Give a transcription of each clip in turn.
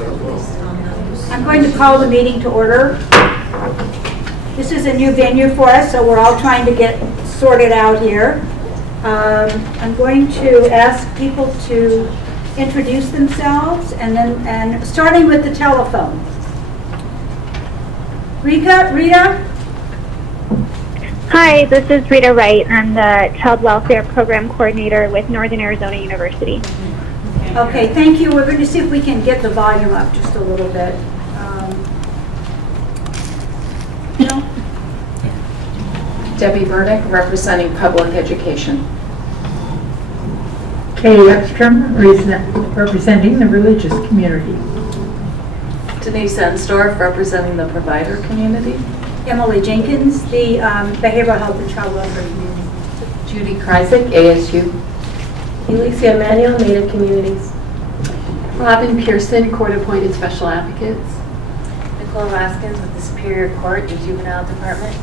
I'm going to call the meeting to order. This is a new venue for us, so we're all trying to get sorted out here. I'm going to ask people to introduce themselves, and starting with the telephone. Rita? Hi, this is Rita Wright. I'm the Child Welfare Program Coordinator with Northern Arizona University. Okay, thank you. We're going to see if we can get the volume up just a little bit. Debbie Burdick, representing Public Education. Kay Ekstrom, representing the religious community. Denise Ensdorf, representing the provider community. Emily Jenkins, the Behavioral Health and Child Welfare community. Judy Kreisig, ASU. Alicia Emanuel, Native Communities. Robin Pearson, Court-Appointed Special Advocates. Nicole Raskins with the Superior Court and Juvenile Department.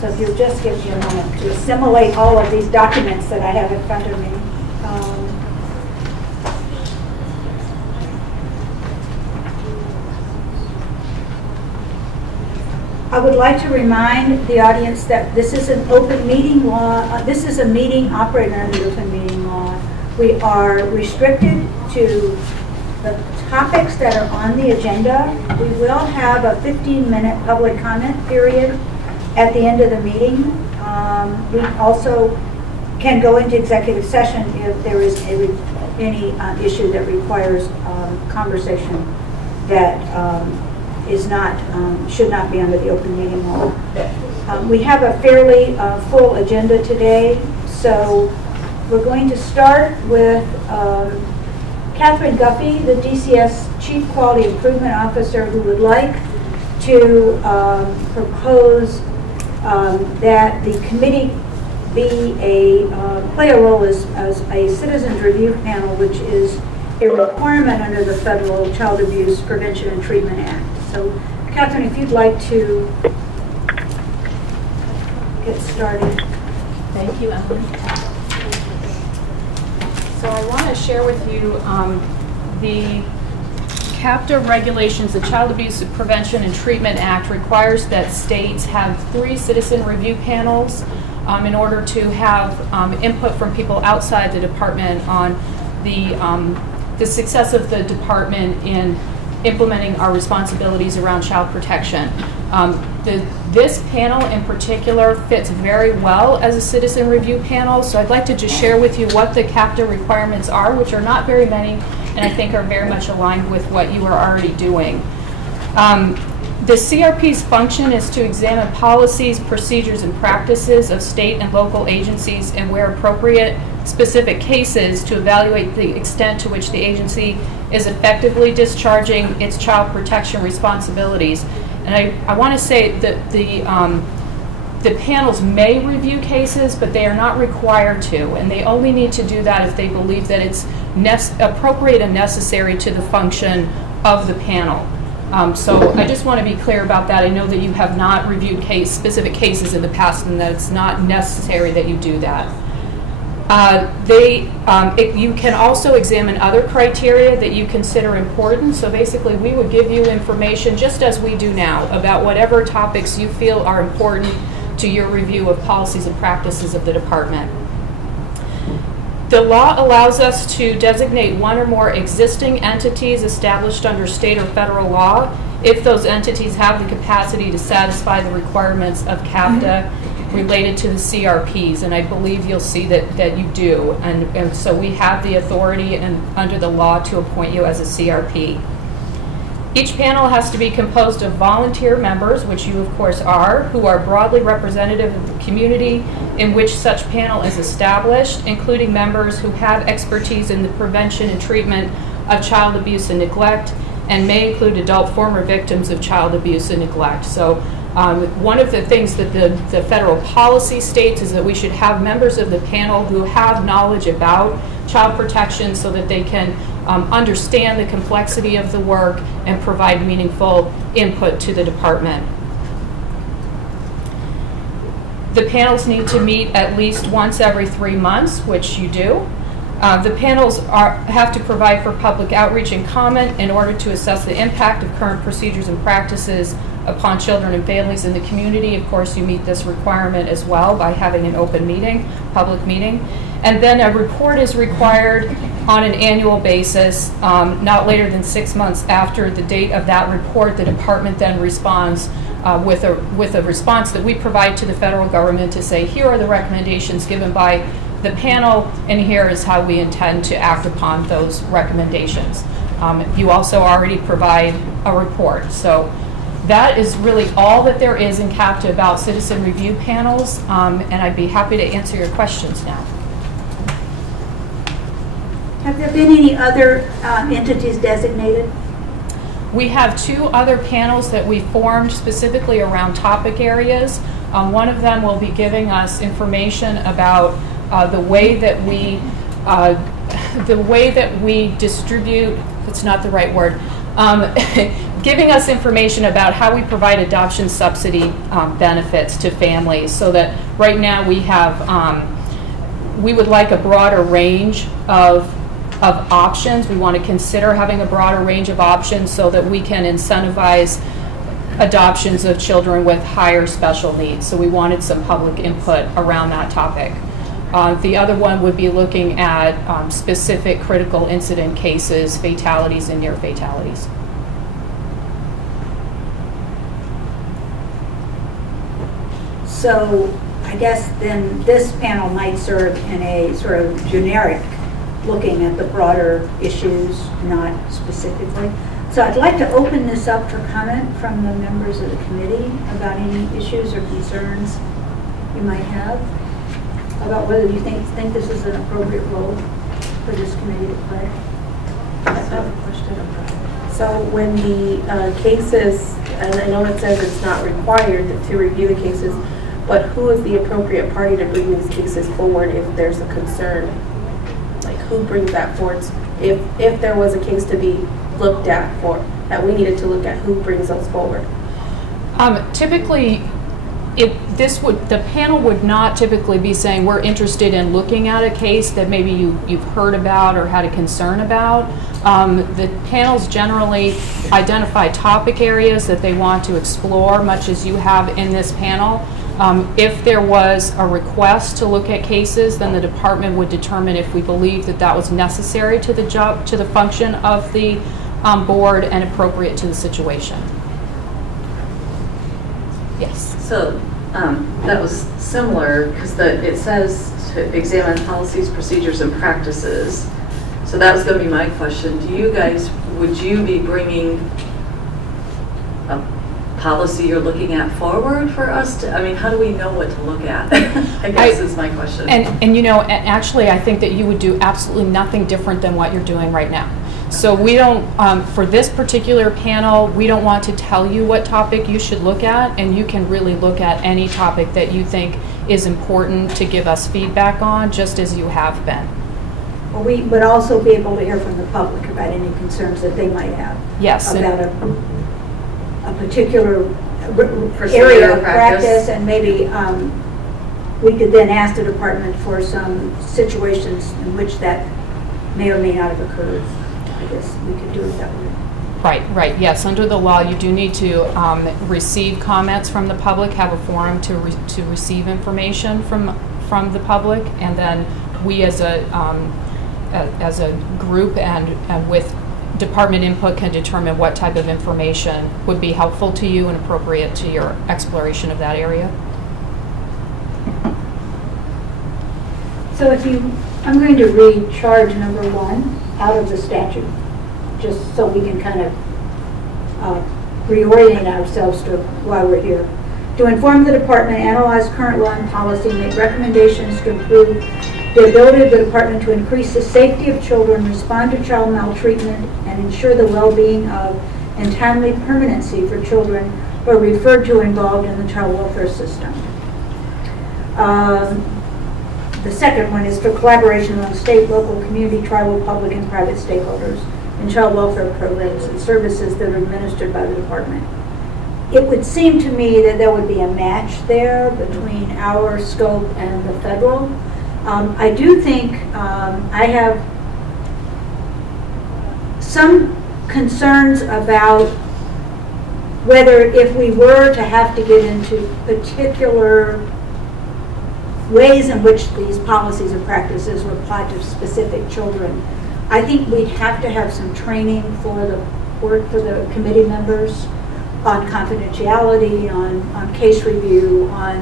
So if you'll just give me a moment to assimilate all of these documents that I have in front of me. I would like to remind the audience that this is an open meeting law. This is a meeting operating under the open meeting law. We are restricted to the topics that are on the agenda. We will have a 15-minute public comment period at the end of the meeting. We also can go into executive session if there is any issue that requires conversation that is not should not be under the open meeting law. We have a fairly full agenda today, so we're going to start with Catherine Guffey, the DCS Chief Quality Improvement Officer, who would like to propose that the committee play a role as a citizens review panel, which is a requirement under the Federal Child Abuse Prevention and Treatment Act. So, Catherine, if you'd like to get started. Thank you, Emily. So I want to share with you the CAPTA regulations. The Child Abuse Prevention and Treatment Act requires that states have 3 citizen review panels in order to have input from people outside the department on the success of the department in implementing our responsibilities around child protection. This panel in particular fits very well as a citizen review panel, so I'd like to just share with you what the CAPTA requirements are, which are not very many, and I think are very much aligned with what you are already doing. The CRP's function is to examine policies, procedures, and practices of state and local agencies, and where appropriate, specific cases to evaluate the extent to which the agency is effectively discharging its child protection responsibilities. And I want to say that the panels may review cases, but they are not required to, and they only need to do that if they believe that it's appropriate and necessary to the function of the panel. So I just want to be clear about that. I know that you have not reviewed specific cases in the past, and that it's not necessary that you do that. You can also examine other criteria that you consider important. So basically, we would give you information, just as we do now, about whatever topics you feel are important to your review of policies and practices of the department. The law allows us to designate 1 or more existing entities established under state or federal law if those entities have the capacity to satisfy the requirements of CAPTA related to the CRPs, and I believe you'll see that you do, and so we have the authority and under the law to appoint you as a CRP. Each panel has to be composed of volunteer members, which you of course are, who are broadly representative of the community in which such panel is established, including members who have expertise in the prevention and treatment of child abuse and neglect, and may include adult former victims of child abuse and neglect. So one of the things that the federal policy states is that we should have members of the panel who have knowledge about child protection so that they can understand the complexity of the work and provide meaningful input to the department. The panels need to meet at least once every 3 months, which you do. The panels have to provide for public outreach and comment in order to assess the impact of current procedures and practices upon children and families in the community. Of course, you meet this requirement as well by having an open meeting, public meeting. And then a report is required on an annual basis, not later than 6 months after the date of that report. The department then responds with a response that we provide to the federal government to say, here are the recommendations given by the panel, and here is how we intend to act upon those recommendations. You also already provide a report. So that is really all that there is in CAPTA about citizen review panels, and I'd be happy to answer your questions now. Have there been any other entities designated? We have 2 other panels that we formed specifically around topic areas. One of them will be giving us information about the way that we distribute. That's not the right word. Giving us information about how we provide adoption subsidy benefits to families, so that right now we have we would like a broader range of options. We want to consider having a broader range of options so that we can incentivize adoptions of children with higher special needs. So we wanted some public input around that topic. The other one would be looking at specific critical incident cases, fatalities, and near fatalities. So I guess then this panel might serve in a sort of generic looking at the broader issues, not specifically. So I'd like to open this up for comment from the members of the committee about any issues or concerns you might have about whether you think this is an appropriate role for this committee to play. I have a question about it. So when the cases, and I know it says it's not required to review the cases, but who is the appropriate party to bring these cases forward if there's a concern? Like, who brings that forward? If there was a case to be looked at for, that we needed to look at, who brings those forward? Typically, the panel would not typically be saying we're interested in looking at a case that maybe you've heard about or had a concern about. The panels generally identify topic areas that they want to explore, much as you have in this panel. If there was a request to look at cases, then the department would determine if we believe that that was necessary to the job, to the function of the board, and appropriate to the situation. Yes. So that was similar because it says to examine policies, procedures, and practices. So that was going to be my question. Would you be bringing a policy you're looking at forward for us to, I mean, how do we know what to look at? I guess is my question. And you know, actually I think that you would do absolutely nothing different than what you're doing right now. So we don't, for this particular panel, we don't want to tell you what topic you should look at, and you can really look at any topic that you think is important to give us feedback on, just as you have been. Well, we would also be able to hear from the public about any concerns that they might have. Yes. About a particular area of practice, and maybe we could then ask the department for some situations in which that may or may not have occurred. I guess we could do it that way. Right, yes. Under the law, you do need to receive comments from the public, have a forum to receive information from the public, and then we as a group and with department input can determine what type of information would be helpful to you and appropriate to your exploration of that area. So I'm going to read charge number 1 out of the statute, just so we can kind of reorient ourselves to why we're here. To inform the department, analyze current law and policy, make recommendations to improve the ability of the department to increase the safety of children, respond to child maltreatment, and ensure the well-being of and timely permanency for children who are referred to involved in the child welfare system. The second one is for collaboration among state, local, community, tribal, public, and private stakeholders in child welfare programs and services that are administered by the department. It would seem to me that there would be a match there between our scope and the federal. I do think I have some concerns about whether if we were to have to get into particular ways in which these policies and practices were applied to specific children, I think we'd have to have some training for the committee members on confidentiality, on case review, on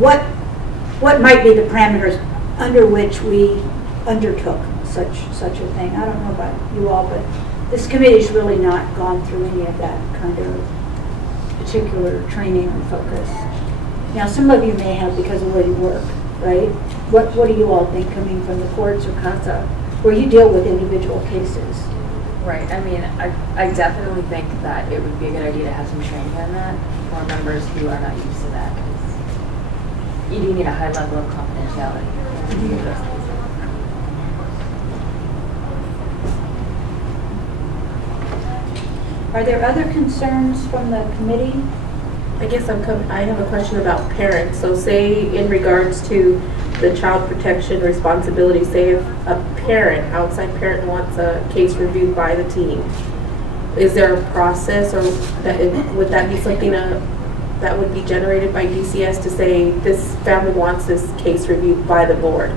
what might be the parameters under which we undertook such a thing. I don't know about you all, but this committee's really not gone through any of that kind of particular training and focus. Now, some of you may have because of where you work, right? What do you all think coming from the courts or CASA, where you deal with individual cases? Right, I mean, I definitely think that it would be a good idea to have some training on that for members who are not used to that. 'Cause you do need a high level of confidentiality. Are there other concerns from the committee? I guess I have a question about parents. So say in regards to the child protection responsibility, say if a parent, outside parent wants a case reviewed by the team, is there a process, or would that be something that would be generated by DCS to say this family wants this case reviewed by the board?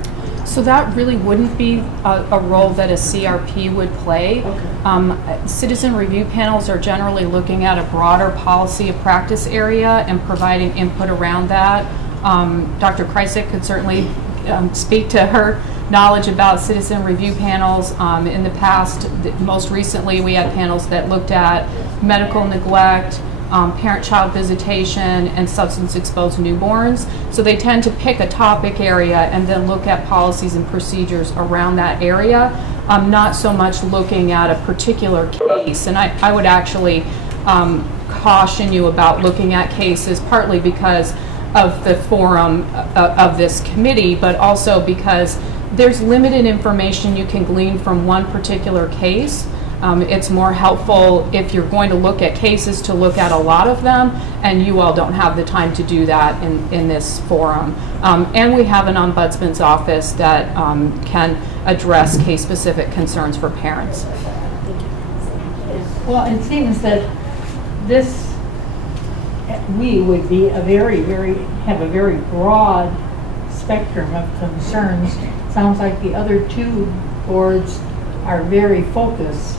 So that really wouldn't be a role that a CRP would play. Okay. Citizen review panels are generally looking at a broader policy of practice area and providing input around that. Dr. Kreisig could certainly speak to her knowledge about citizen review panels. In the past, most recently, we had panels that looked at medical neglect, parent-child visitation, and substance-exposed newborns. So they tend to pick a topic area and then look at policies and procedures around that area, not so much looking at a particular case. And I would actually caution you about looking at cases, partly because of the forum of this committee, but also because there's limited information you can glean from one particular case. It's more helpful if you're going to look at cases to look at a lot of them, and you all don't have the time to do that in this forum. And we have an ombudsman's office that can address case-specific concerns for parents. Well, it seems that we would be have a very broad spectrum of concerns. Sounds like the other two boards are very focused.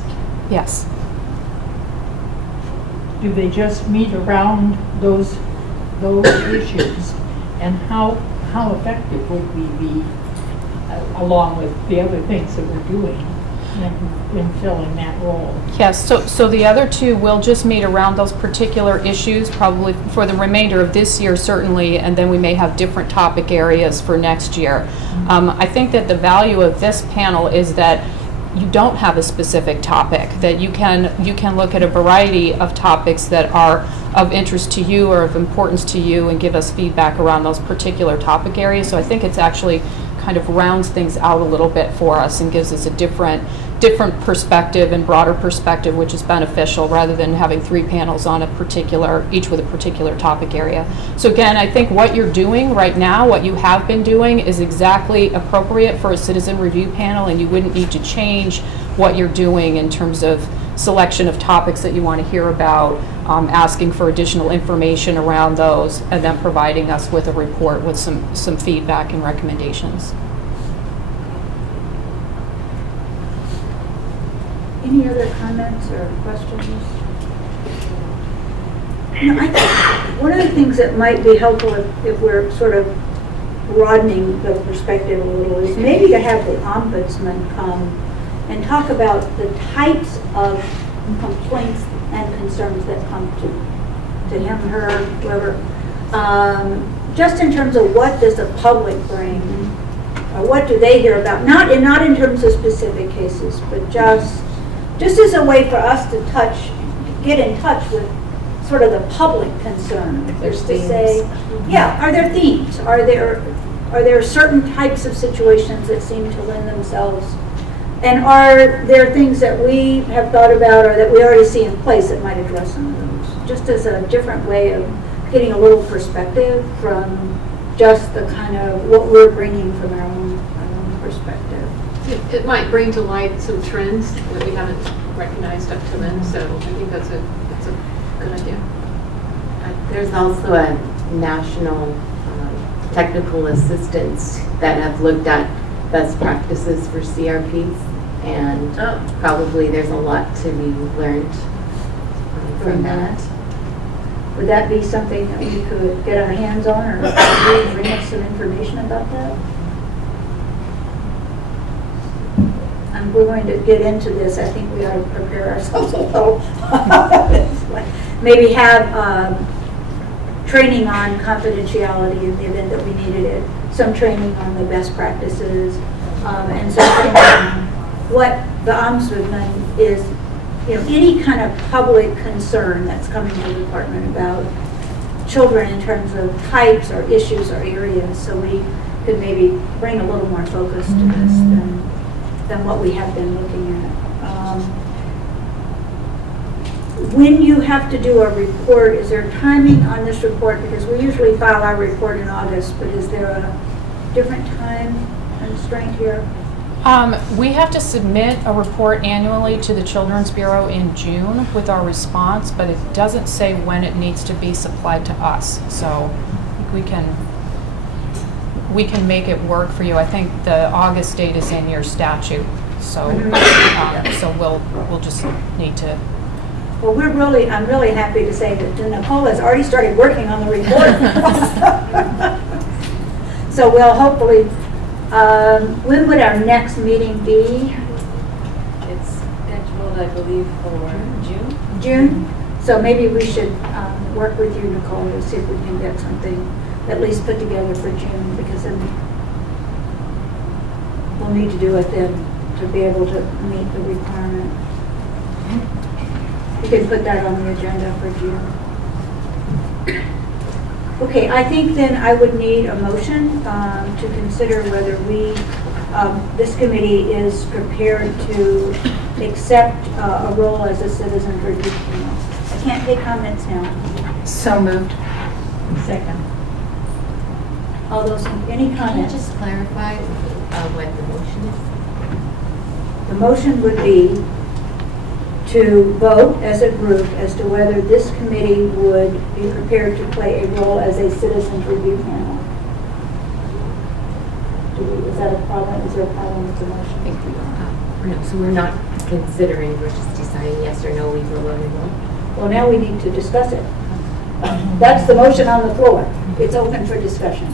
Yes. Do they just meet around those issues? And how effective would we be, along with the other things that we're doing, in filling that role? Yes, so the other two will just meet around those particular issues, probably for the remainder of this year, certainly, and then we may have different topic areas for next year. I think that the value of this panel is that you don't have a specific topic, that you can look at a variety of topics that are of interest to you or of importance to you and give us feedback around those particular topic areas. So I think it's actually kind of rounds things out a little bit for us and gives us a different perspective and broader perspective, which is beneficial, rather than having three panels on each with a particular topic area. So again, I think what you're doing right now, what you have been doing, is exactly appropriate for a citizen review panel, and you wouldn't need to change what you're doing in terms of selection of topics that you want to hear about, asking for additional information around those, and then providing us with a report with some feedback and recommendations. Any other comments or questions? You know, I think one of the things that might be helpful if we're sort of broadening the perspective a little is maybe to have the ombudsman come and talk about the types of complaints and concerns that come to him, her, whoever, just in terms of what does the public bring, or what do they hear about, not in terms of specific cases, but just as a way for us to get in touch with sort of the public concern. There's to say, yeah, are there themes? Are there certain types of situations that seem to lend themselves? And are there things that we have thought about or that we already see in place that might address some of those? Just as a different way of getting a little perspective from just the kind of what we're bringing from our own perspective. It might bring to light some trends that we haven't recognized up to then, so I think that's a good idea. There's also a national technical assistance that have looked at best practices for CRPs, and probably there's a lot to be learned from that. Would that be something that we could get our hands on, or bring us some information about that? And we're going to get into this. I think we ought to prepare ourselves a little. Maybe have training on confidentiality in the event that we needed it, some training on the best practices, and some training on what the ombudsman is, any kind of public concern that's coming to the department about children in terms of types or issues or areas, so we could maybe bring a little more focus to this than what we have been looking at. When you have to do a report, is there timing on this report? Because we usually file our report in August, but is there a different time constraint here? We have to submit a report annually to the Children's Bureau in June with our response, but it doesn't say when it needs to be supplied to us. So we can make it work for you. I think the August date is in your statute, so so we'll just need to. Well, I'm really happy to say that Nicole has already started working on the report. So we'll hopefully. When would our next meeting be? It's scheduled, I believe, for June. June? So maybe we should work with you, Nicole, to see if we can get something at least put together for June, because then we'll need to do it then to be able to meet the requirement. We can put that on the agenda for June. Okay, I think then I would need a motion to consider whether this committee is prepared to accept a role as a citizen review panel. I can't take comments now. So moved. Second. All those, any Can you comments? just clarify what the motion is? The motion would be to vote as a group as to whether this committee would be prepared to play a role as a citizens review panel. Is that a problem? Is there a problem with the motion? No, so we're not considering, we're just deciding yes or no, we will or we won't. Well, now we need to discuss it. That's the motion on the floor. It's open for discussion.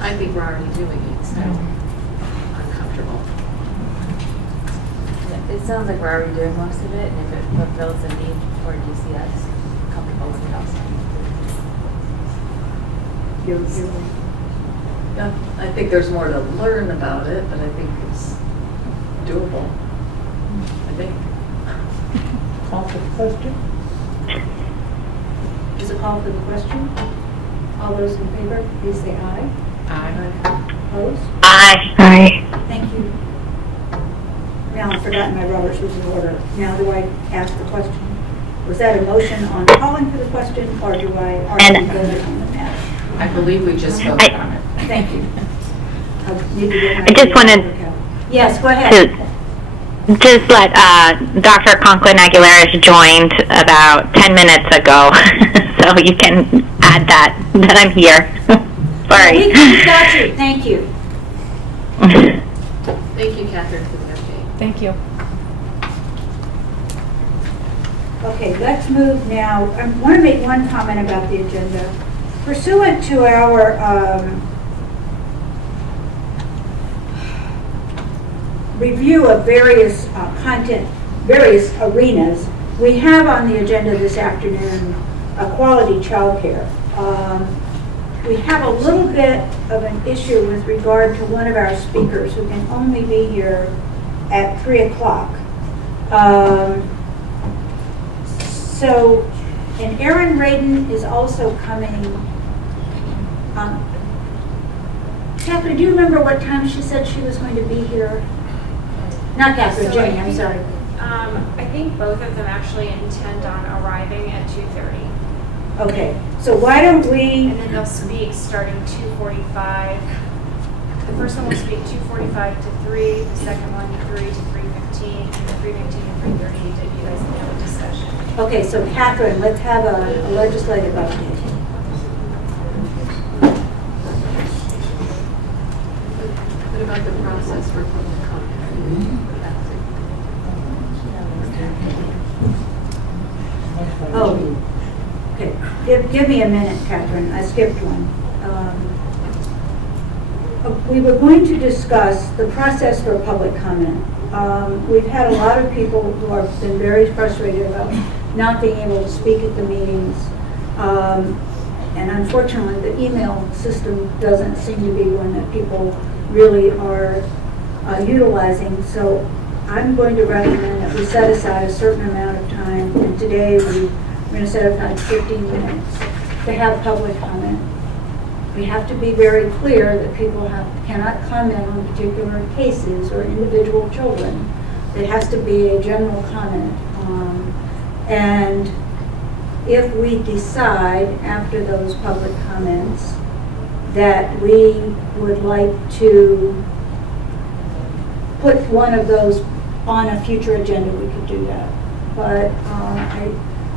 I think we're already doing it, so I'm comfortable. It sounds like we're already doing most of it, and if it fulfills a need for DCS, I'm comfortable with it also. Yeah, I think there's more to learn about it, but I think it's doable. I think. Call for the question. Is a call for the question? All those in favor, please say aye. Aye. Opposed? Aye. Thank you. Now I've forgotten my Robert's Rules of Order. Now do I ask the question? Was that a motion on calling for the question, or do I already voted on the matter? I believe we just voted on it. Thank you. I need to get my I just wanted Yes, go ahead. to just let Dr. Conklin Aguilera joined about 10 minutes ago, so you can add that I'm here. Sorry. We got you. Thank you. Thank you, Catherine, for the update. Thank you. Okay, let's move now. I want to make one comment about the agenda. Pursuant to our review of various content, various arenas, we have on the agenda this afternoon quality childcare. We have a little bit of an issue with regard to one of our speakers who can only be here at 3 o'clock. And Erin Radin is also coming. Catherine, do you remember what time she said she was going to be here? Not Catherine, So Jane, I'm sorry. I think both of them actually intend on arriving at 2:30. Okay, so why don't we, And then they'll speak starting 2:45. The first one will speak 2:45 to 3, the second one 3 to 3:15, and the 3:15 to 3:30 you guys can have a discussion. okay, so Catherine, let's have a legislative update. What about the process for public comment? Oh, okay. Give me a minute, Catherine. I skipped one. We were going to discuss the process for public comment. We've had a lot of people who have been very frustrated about not being able to speak at the meetings. And unfortunately, the email system doesn't seem to be one that people really are utilizing. So I'm going to recommend that we set aside a certain amount of time. And today we're going to set aside 15 minutes to have public comment. We have to be very clear that people cannot comment on particular cases or individual children. It has to be a general comment. And if we decide after those public comments that we would like to put one of those on a future agenda, we could do that. But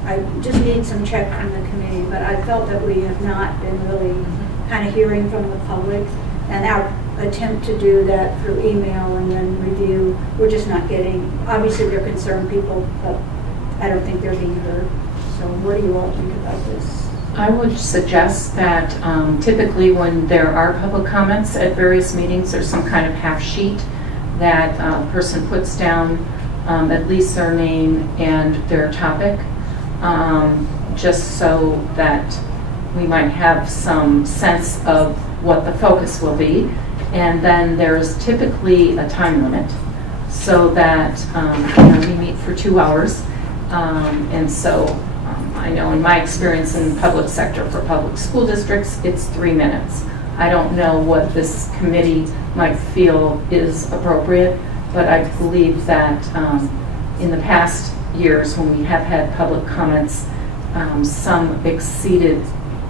I just need some check from the committee, but I felt that we have not been really kind of hearing from the public, and our attempt to do that through email and then review, we're just not getting, obviously they're concerned people, but I don't think they're being heard. So what do you all think about this? I would suggest that typically when there are public comments at various meetings, there's some kind of half sheet that a person puts down at least their name and their topic, just so that we might have some sense of what the focus will be. And then there's typically a time limit so that we meet for 2 hours. And so I know in my experience in the public sector for public school districts, it's 3 minutes. I don't know what this committee might feel is appropriate, but I believe that in the past years when we have had public comments, some exceeded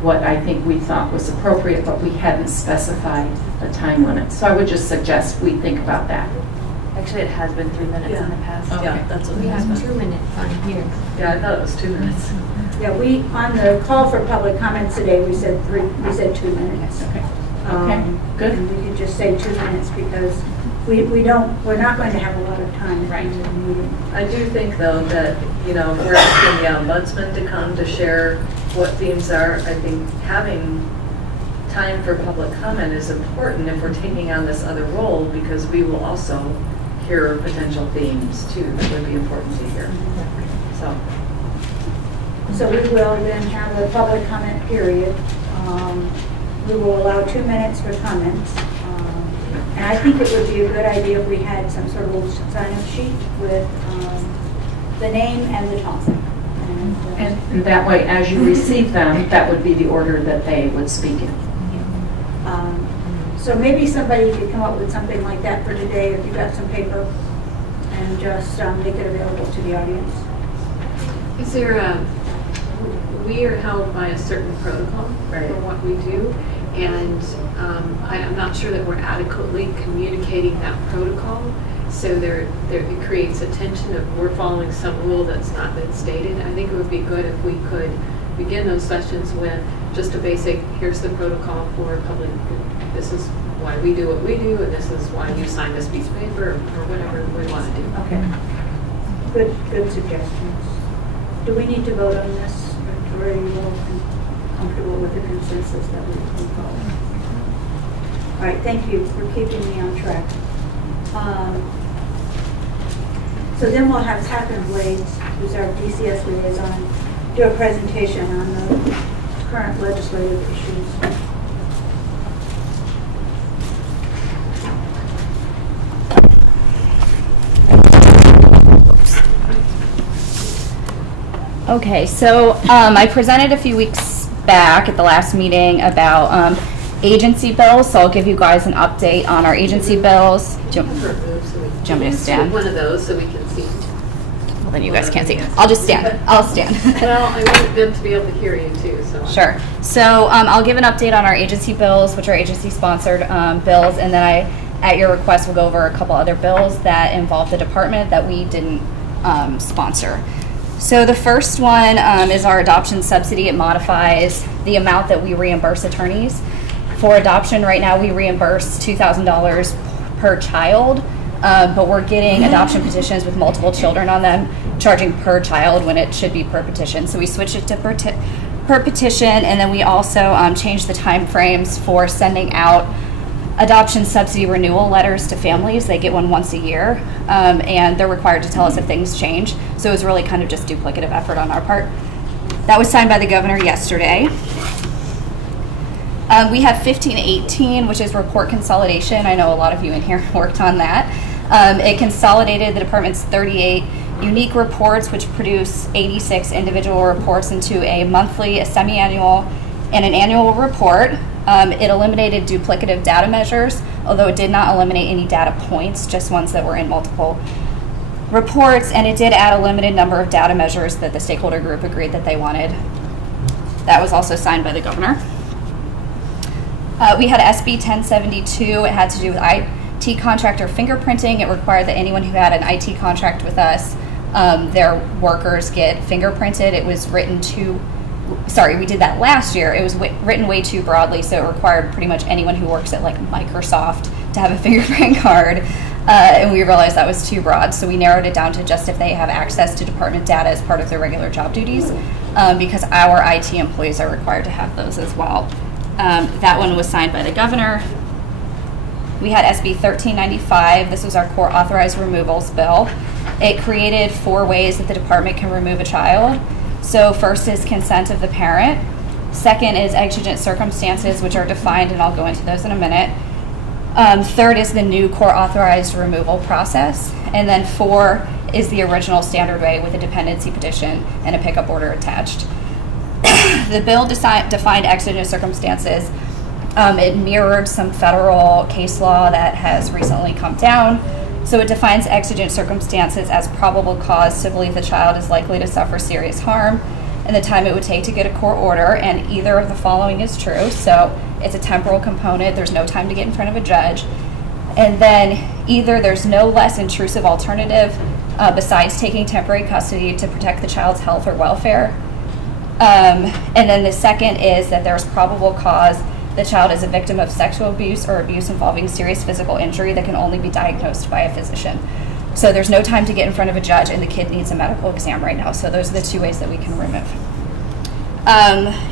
what I think we thought was appropriate, but we hadn't specified a time limit. So I would just suggest we think about that. Actually, it has been 3 minutes in the past. Okay. Yeah, that's what We it has have been. 2 minutes on here. Yeah, I thought it was 2 minutes. Yeah, we, on the call for public comments today, we said 2 minutes. Okay. Okay, good. And we could just say 2 minutes because we're not going to have a lot of time at the end of the meeting. I do think, though, that, you know, if we're asking the ombudsman to come to share what themes are, I think having time for public comment is important if we're taking on this other role, because we will also hear potential themes, too, that would be important to hear. So we will then have a public comment period. We will allow 2 minutes for comments. And I think it would be a good idea if we had some sort of sign-up sheet with the name and the topic. And that way, as you receive them, that would be the order that they would speak in. So maybe somebody could come up with something like that for today if you got some paper and just make it available to the audience. Is there we are held by a certain protocol for what we do, and I'm not sure that we're adequately communicating that protocol. So it creates a tension of we're following some rule that's not been stated. I think it would be good if we could begin those sessions with just a basic, here's the protocol for public, this is why we do what we do, and this is why you signed this piece of paper, or whatever we want to do. Okay. Good suggestions. Do we need to vote on this? Or are you all comfortable with the consensus that we follow? All right, thank you for keeping me on track. So then we'll have Catherine Blades, who's our DCS liaison, do a presentation on the current legislative issues. Okay, so I presented a few weeks back at the last meeting about agency bills, so I'll give you guys an update on our agency bills. Do you want me to stand? One of those so we can see. Well, then you guys can't see. I'll just stand. I'll stand. Well, I want them to be able to hear you too, so. Sure. So I'll give an update on our agency bills, which are agency-sponsored bills, and then at your request, we'll go over a couple other bills that involve the department that we didn't sponsor. So the first one is our adoption subsidy. It modifies the amount that we reimburse attorneys. For adoption, right now we reimburse $2,000 per child, but we're getting adoption petitions with multiple children on them, charging per child when it should be per petition. So we switched it to per petition, and then we also changed the time frames for sending out adoption subsidy renewal letters to families. They get one once a year, and they're required to tell us if things change. So it was really kind of just duplicative effort on our part. That was signed by the governor yesterday. We have 1518, which is report consolidation. I know a lot of you in here worked on that. It consolidated the department's 38 unique reports, which produce 86 individual reports into a monthly, a semi-annual, and an annual report. It eliminated duplicative data measures, although it did not eliminate any data points, just ones that were in multiple reports, and it did add a limited number of data measures that the stakeholder group agreed that they wanted. That was also signed by the governor. We had SB 1072. It had to do with IT contractor fingerprinting. It required that anyone who had an IT contract with us, their workers get fingerprinted. It was written we did that last year. It was written way too broadly, so it required pretty much anyone who works at like Microsoft to have a fingerprint card, and we realized that was too broad, so we narrowed it down to just if they have access to department data as part of their regular job duties, because our IT employees are required to have those as well. That one was signed by the governor. We had SB 1395. This was our court authorized removals bill. It created 4 ways that the department can remove a child. So first is consent of the parent. Second is exigent circumstances, which are defined, and I'll go into those in a minute. Third is the new court-authorized removal process. And then 4 is the original standard way with a dependency petition and a pickup order attached. The bill defined exigent circumstances. It mirrored some federal case law that has recently come down. So it defines exigent circumstances as probable cause to believe the child is likely to suffer serious harm and the time it would take to get a court order, and either of the following is true. So it's a temporal component, there's no time to get in front of a judge, and then either there's no less intrusive alternative besides taking temporary custody to protect the child's health or welfare. And then the second is that there's probable cause the child is a victim of sexual abuse or abuse involving serious physical injury that can only be diagnosed by a physician. So there's no time to get in front of a judge, and the kid needs a medical exam right now. So those are the 2 ways that we can remove.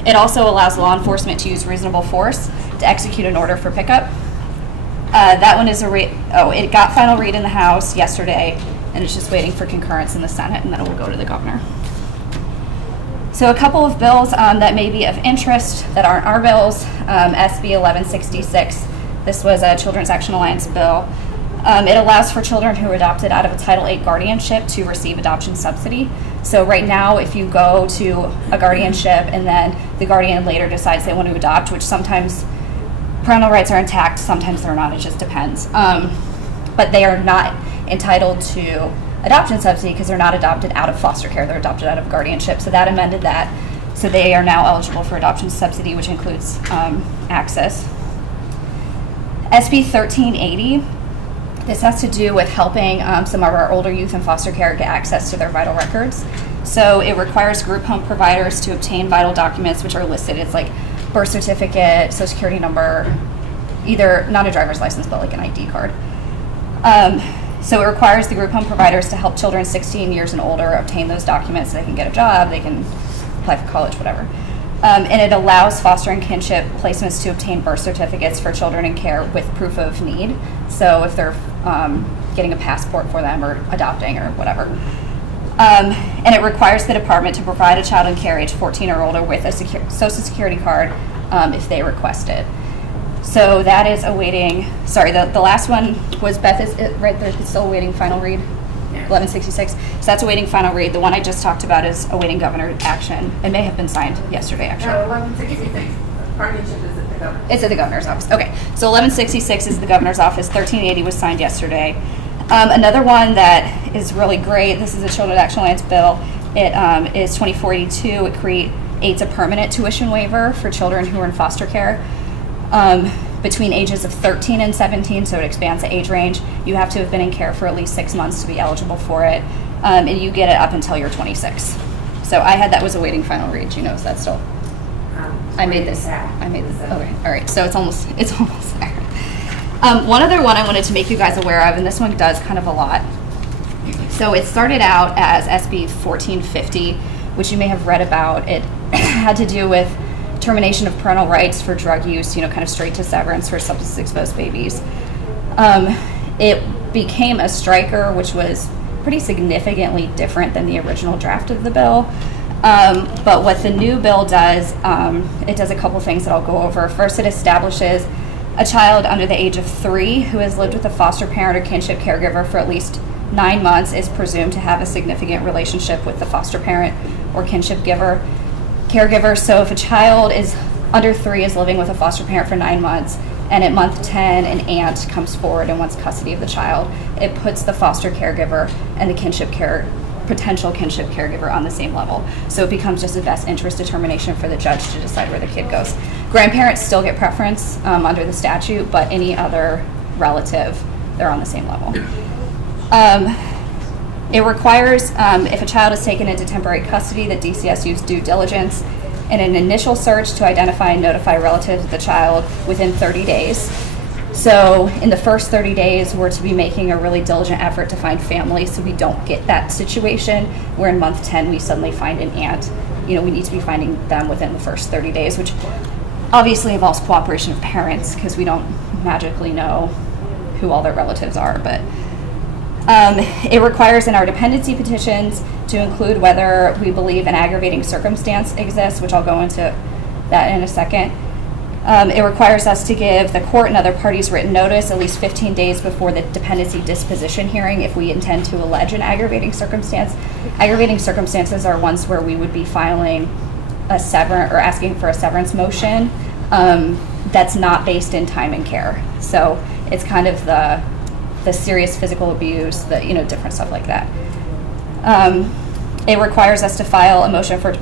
It also allows law enforcement to use reasonable force to execute an order for pickup. That one is it got final read in the House yesterday, and it's just waiting for concurrence in the Senate, and then it will go to the governor. So a couple of bills that may be of interest that aren't our bills. SB 1166, this was a Children's Action Alliance bill. It allows for children who are adopted out of a Title VIII guardianship to receive adoption subsidy. So right now, if you go to a guardianship and then the guardian later decides they want to adopt, which sometimes parental rights are intact, sometimes they're not, it just depends. But they are not entitled to adoption subsidy because they're not adopted out of foster care, they're adopted out of guardianship. So that amended that. So they are now eligible for adoption subsidy, which includes access. SB 1380, this has to do with helping some of our older youth in foster care get access to their vital records. So it requires group home providers to obtain vital documents which are listed. It's like birth certificate, social security number, either not a driver's license, but like an ID card. So it requires the group home providers to help children 16 years and older obtain those documents so they can get a job, they can apply for college, whatever. And it allows foster and kinship placements to obtain birth certificates for children in care with proof of need. So if they're getting a passport for them or adopting or whatever. And it requires the department to provide a child in care age 14 or older with a social security card if they request it. So that is awaiting, sorry, the last one was Beth, is it right there, it's still awaiting final read? Yeah. 1166. So that's awaiting final read. The one I just talked about is awaiting governor action. It may have been signed yesterday, actually. No, 1166. Partnership is at the governor. It's at the governor's office. Okay, so 1166 is the governor's office. 1380 was signed yesterday. Another one that is really great, this is a Children's Action Alliance bill. It is 2482. It creates a permanent tuition waiver for children who are in foster care between ages of 13 and 17, so it expands the age range. You have to have been in care for at least 6 months to be eligible for it, and you get it up until you're 26. So I had that was awaiting final read. You know, is that still? I made this. Okay, all right. So it's almost there. One other one I wanted to make you guys aware of, and this one does kind of a lot. So it started out as SB 1450, which you may have read about. It had to do with termination of parental rights for drug use, you know, kind of straight to severance for substance-exposed babies. It became a striker, which was pretty significantly different than the original draft of the bill. But what the new bill does, it does a couple things that I'll go over. First, it establishes a child under the age of 3 who has lived with a foster parent or kinship caregiver for at least 9 months is presumed to have a significant relationship with the foster parent or kinship caregiver. So if a child is under 3 is living with a foster parent for 9 months, and at month 10 an aunt comes forward and wants custody of the child, it puts the foster caregiver and the potential kinship caregiver on the same level. So it becomes just a best interest determination for the judge to decide where the kid goes. Grandparents still get preference under the statute, but any other relative, they're on the same level. It requires, if a child is taken into temporary custody, that DCS use due diligence in an initial search to identify and notify relatives of the child within 30 days. So in the first 30 days, we're to be making a really diligent effort to find family so we don't get that situation where in month 10 we suddenly find an aunt. You know, we need to be finding them within the first 30 days, which obviously involves cooperation of parents because we don't magically know who all their relatives are. But it requires in our dependency petitions to include whether we believe an aggravating circumstance exists, which I'll go into that in a second. It requires us to give the court and other parties written notice at least 15 days before the dependency disposition hearing if we intend to allege an aggravating circumstance. Aggravating circumstances are ones where we would be filing a severance or asking for a severance motion that's not based in time and care. So it's kind of the serious physical abuse, different stuff like that. It requires us to file a motion for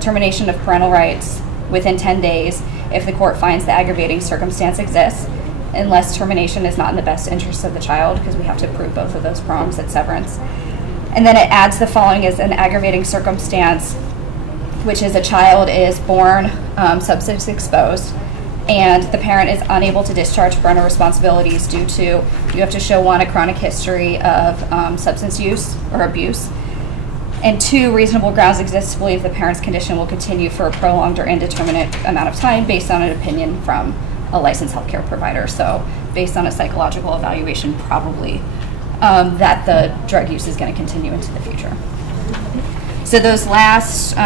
termination of parental rights within 10 days if the court finds the aggravating circumstance exists, unless termination is not in the best interest of the child, because we have to prove both of those prongs at severance. And then it adds the following as an aggravating circumstance, which is a child is born substance exposed, and the parent is unable to discharge parental responsibilities due to, you have to show 1, a chronic history of substance use or abuse, and 2, reasonable grounds exist to believe the parent's condition will continue for a prolonged or indeterminate amount of time based on an opinion from a licensed healthcare provider. So based on a psychological evaluation, probably that the drug use is going to continue into the future. So those last 4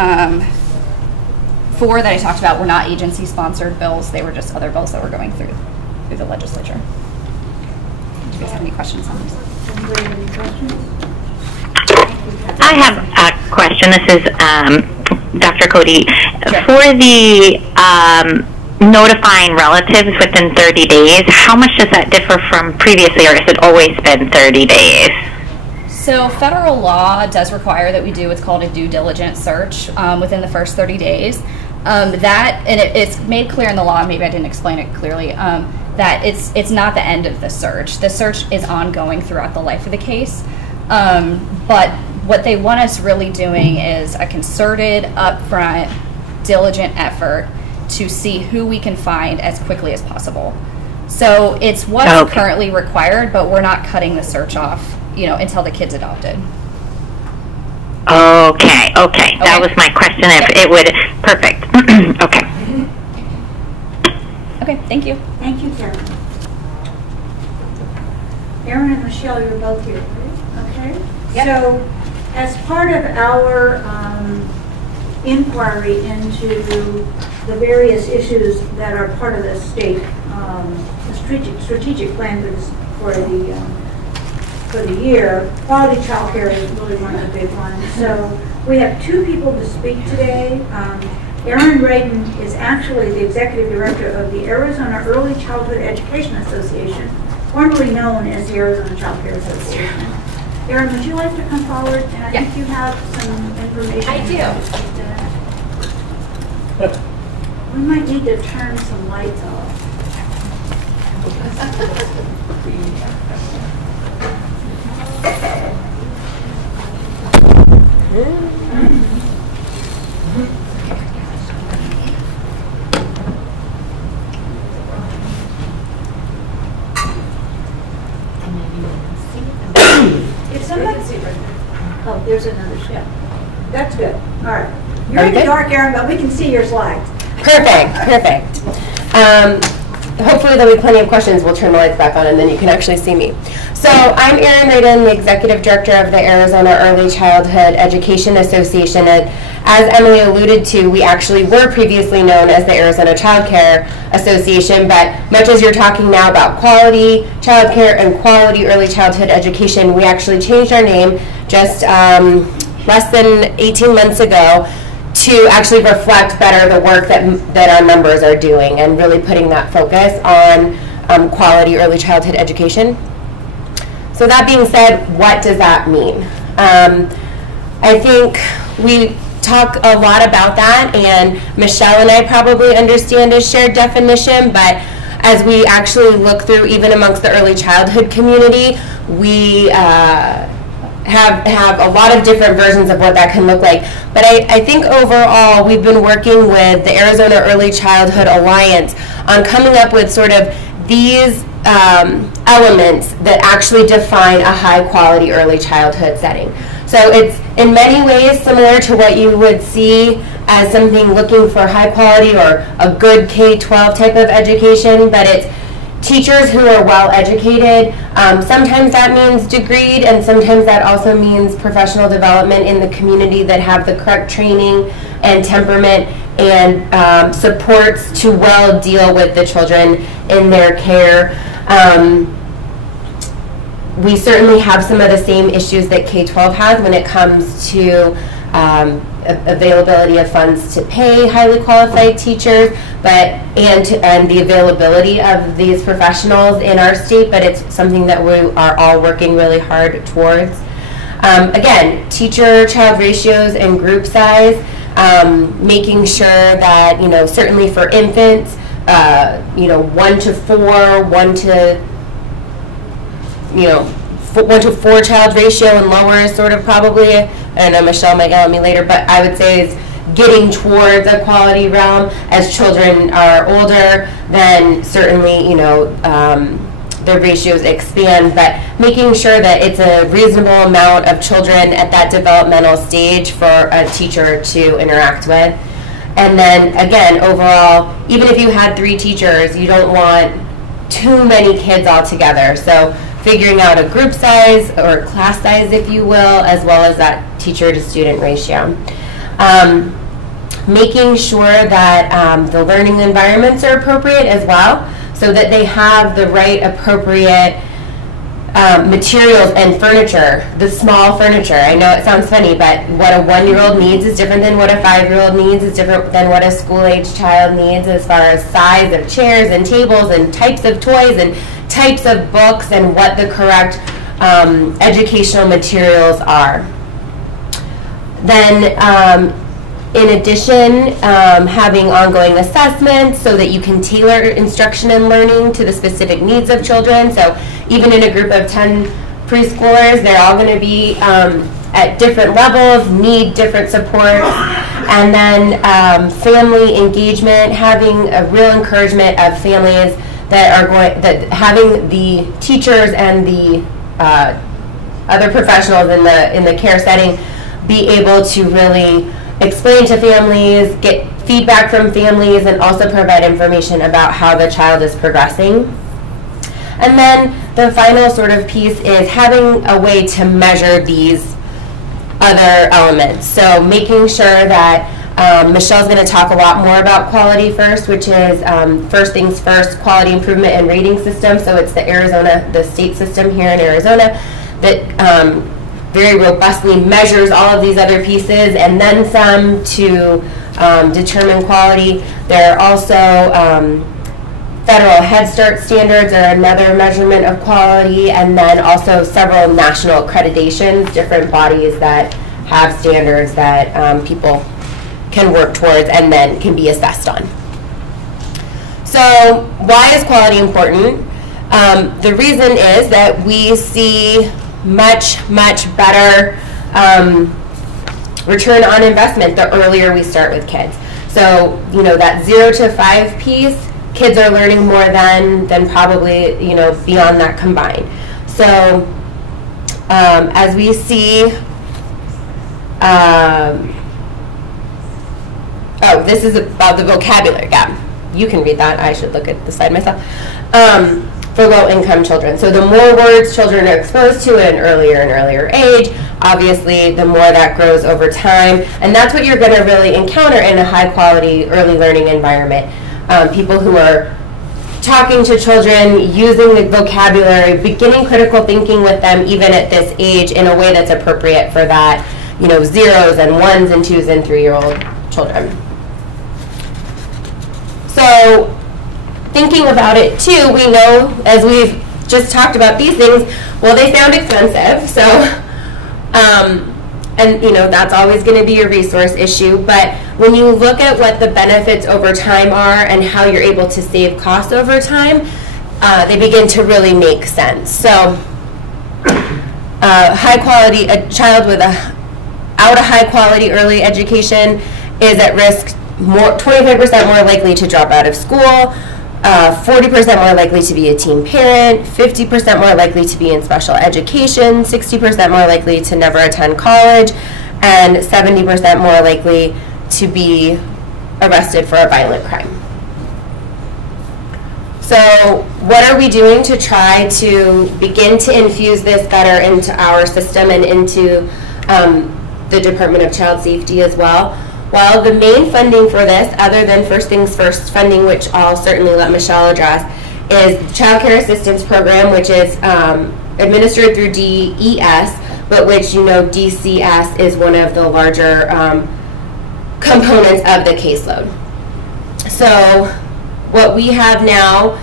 that I talked about were not agency-sponsored bills. They were just other bills that were going through the legislature. Do you guys have any questions on this? Anybody have any questions? I have a question. This is Dr. Cody. Sure. For the notifying relatives within 30 days, how much does that differ from previously, or has it always been 30 days? So federal law does require that we do what's called a due diligence search within the first 30 days. It's made clear in the law, maybe I didn't explain it clearly, that it's not the end of the search. The search is ongoing throughout the life of the case. But what they want us really doing is a concerted, upfront, diligent effort to see who we can find as quickly as possible. So it's what's currently required, but we're not cutting the search off, until the kid's adopted. Okay. That was my question. If it would, perfect. Okay. Okay, thank you. Thank you, Karen. Aaron and Michelle, you're both here, right? Okay. Yep. So, as part of our inquiry into the various issues that are part of the state strategic plan for the year, quality child care is really one of the big ones. So we have 2 people to speak today. Aaron Radin is actually the executive director of the Arizona Early Childhood Education Association, formerly known as the Arizona Child Care Association. Erin, would you like to come forward? And I think you have some information. I do. We might need to turn some lights off. If somebody, oh, there's another ship. That's good. All right. You're in the dark, Erin, but we can see your slides. Perfect, perfect. Hopefully there'll be plenty of questions. We'll turn the lights back on and then you can actually see me. So I'm Erin Raiden, the Executive Director of the Arizona Early Childhood Education Association. And as Emily alluded to, we actually were previously known as the Arizona Child Care Association, but much as you're talking now about quality childcare and quality early childhood education, we actually changed our name just less than 18 months ago to actually reflect better the work that our members are doing and really putting that focus on quality early childhood education. So that being said, what does that mean? I think we talk a lot about that, and Michelle and I probably understand a shared definition, but as we actually look through even amongst the early childhood community, we have a lot of different versions of what that can look like. But I think overall we've been working with the Arizona Early Childhood Alliance on coming up with sort of these elements that actually define a high quality early childhood setting. So it's in many ways similar to what you would see as something looking for high quality or a good K-12 type of education, but it's teachers who are well educated. Sometimes that means degreed, and sometimes that also means professional development in the community that have the correct training and temperament and supports to well deal with the children in their care. We certainly have some of the same issues that K-12 has when it comes to availability of funds to pay highly qualified teachers, and the availability of these professionals in our state, but it's something that we are all working really hard towards. Again, teacher-child ratios and group size, making sure that, certainly for infants, 1 to 4, 1 to 4 child ratio and lower is sort of probably, I don't know, Michelle might yell at me later, but I would say is getting towards a quality realm. As children are older, then certainly, their ratios expand, but making sure that it's a reasonable amount of children at that developmental stage for a teacher to interact with. And then again, overall, even if you had 3 teachers, you don't want too many kids all together. So figuring out a group size or class size, if you will, as well as that teacher to student ratio. Making sure that the learning environments are appropriate as well, so that they have the right appropriate materials and furniture, the small furniture. I know it sounds funny, but what a 1-year-old needs is different than what a 5-year-old needs, is different than what a school-age child needs as far as size of chairs and tables and types of toys and types of books and what the correct educational materials are. Then in addition, having ongoing assessments so that you can tailor instruction and learning to the specific needs of children. So even in a group of 10 preschoolers, they're all going to be at different levels, need different supports. And then family engagement, having a real encouragement of families that are having the teachers and the other professionals in the care setting be able to really explain to families, get feedback from families, and also provide information about how the child is progressing. And then the final sort of piece is having a way to measure these other elements. So making sure that Michelle's going to talk a lot more about quality first, which is first things first, quality improvement and rating system. So it's the state system here in Arizona that very robustly measures all of these other pieces and then some to determine quality. There are also Federal Head Start standards are another measurement of quality, and then also several national accreditations, different bodies that have standards that people can work towards and then can be assessed on. So why is quality important? The reason is that we see much better return on investment the earlier we start with kids. So, you know, that 0 to 5 piece, kids are learning more than probably, you know, beyond that combined. So as we see, oh, this is about the vocabulary gap. You can read that. I should look at the slide myself. For low-income children. So the more words children are exposed to at an earlier and earlier age, obviously the more that grows over time. And that's what you're going to really encounter in a high-quality early learning environment. People who are talking to children, using the vocabulary, beginning critical thinking with them even at this age in a way that's appropriate for that, you know, 0s and 1s and 2s and 3-year-old children. So thinking about it too, we know, as we've just talked about these things, well, they sound expensive, so, and you know, that's always going to be a resource issue, but when you look at what the benefits over time are and how you're able to save costs over time, they begin to really make sense. So, high quality, a child without a high quality early education is at risk 25% more likely to drop out of school, 40% more likely to be a teen parent, 50% more likely to be in special education, 60% more likely to never attend college, and 70% more likely to be arrested for a violent crime. So what are we doing to try to begin to infuse this better into our system and into the Department of Child Safety as well? Well, the main funding for this, other than First Things First funding, which I'll certainly let Michelle address, is the Child Care Assistance Program, which is administered through DES, but which, you know, DCS is one of the larger components of the caseload. So what we have now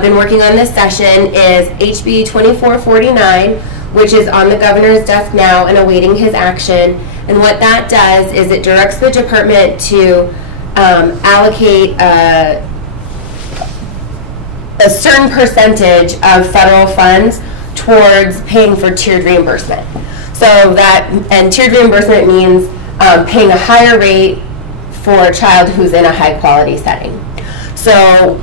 been working on this session is HB 2449, which is on the governor's desk now and awaiting his action. And what that does is it directs the department to allocate a certain percentage of federal funds towards paying for tiered reimbursement. So that, and tiered reimbursement means paying a higher rate for a child who's in a high quality setting. So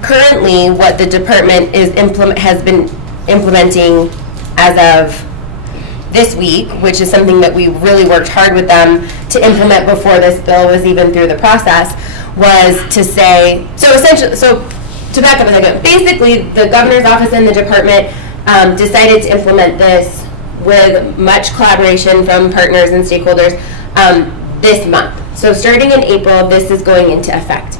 currently what the department is has been implementing as of this week, which is something that we really worked hard with them to implement before this bill was even through the process, was to say, so essentially, so to back up a second, basically the governor's office and the department decided to implement this with much collaboration from partners and stakeholders this month. So starting in April, this is going into effect.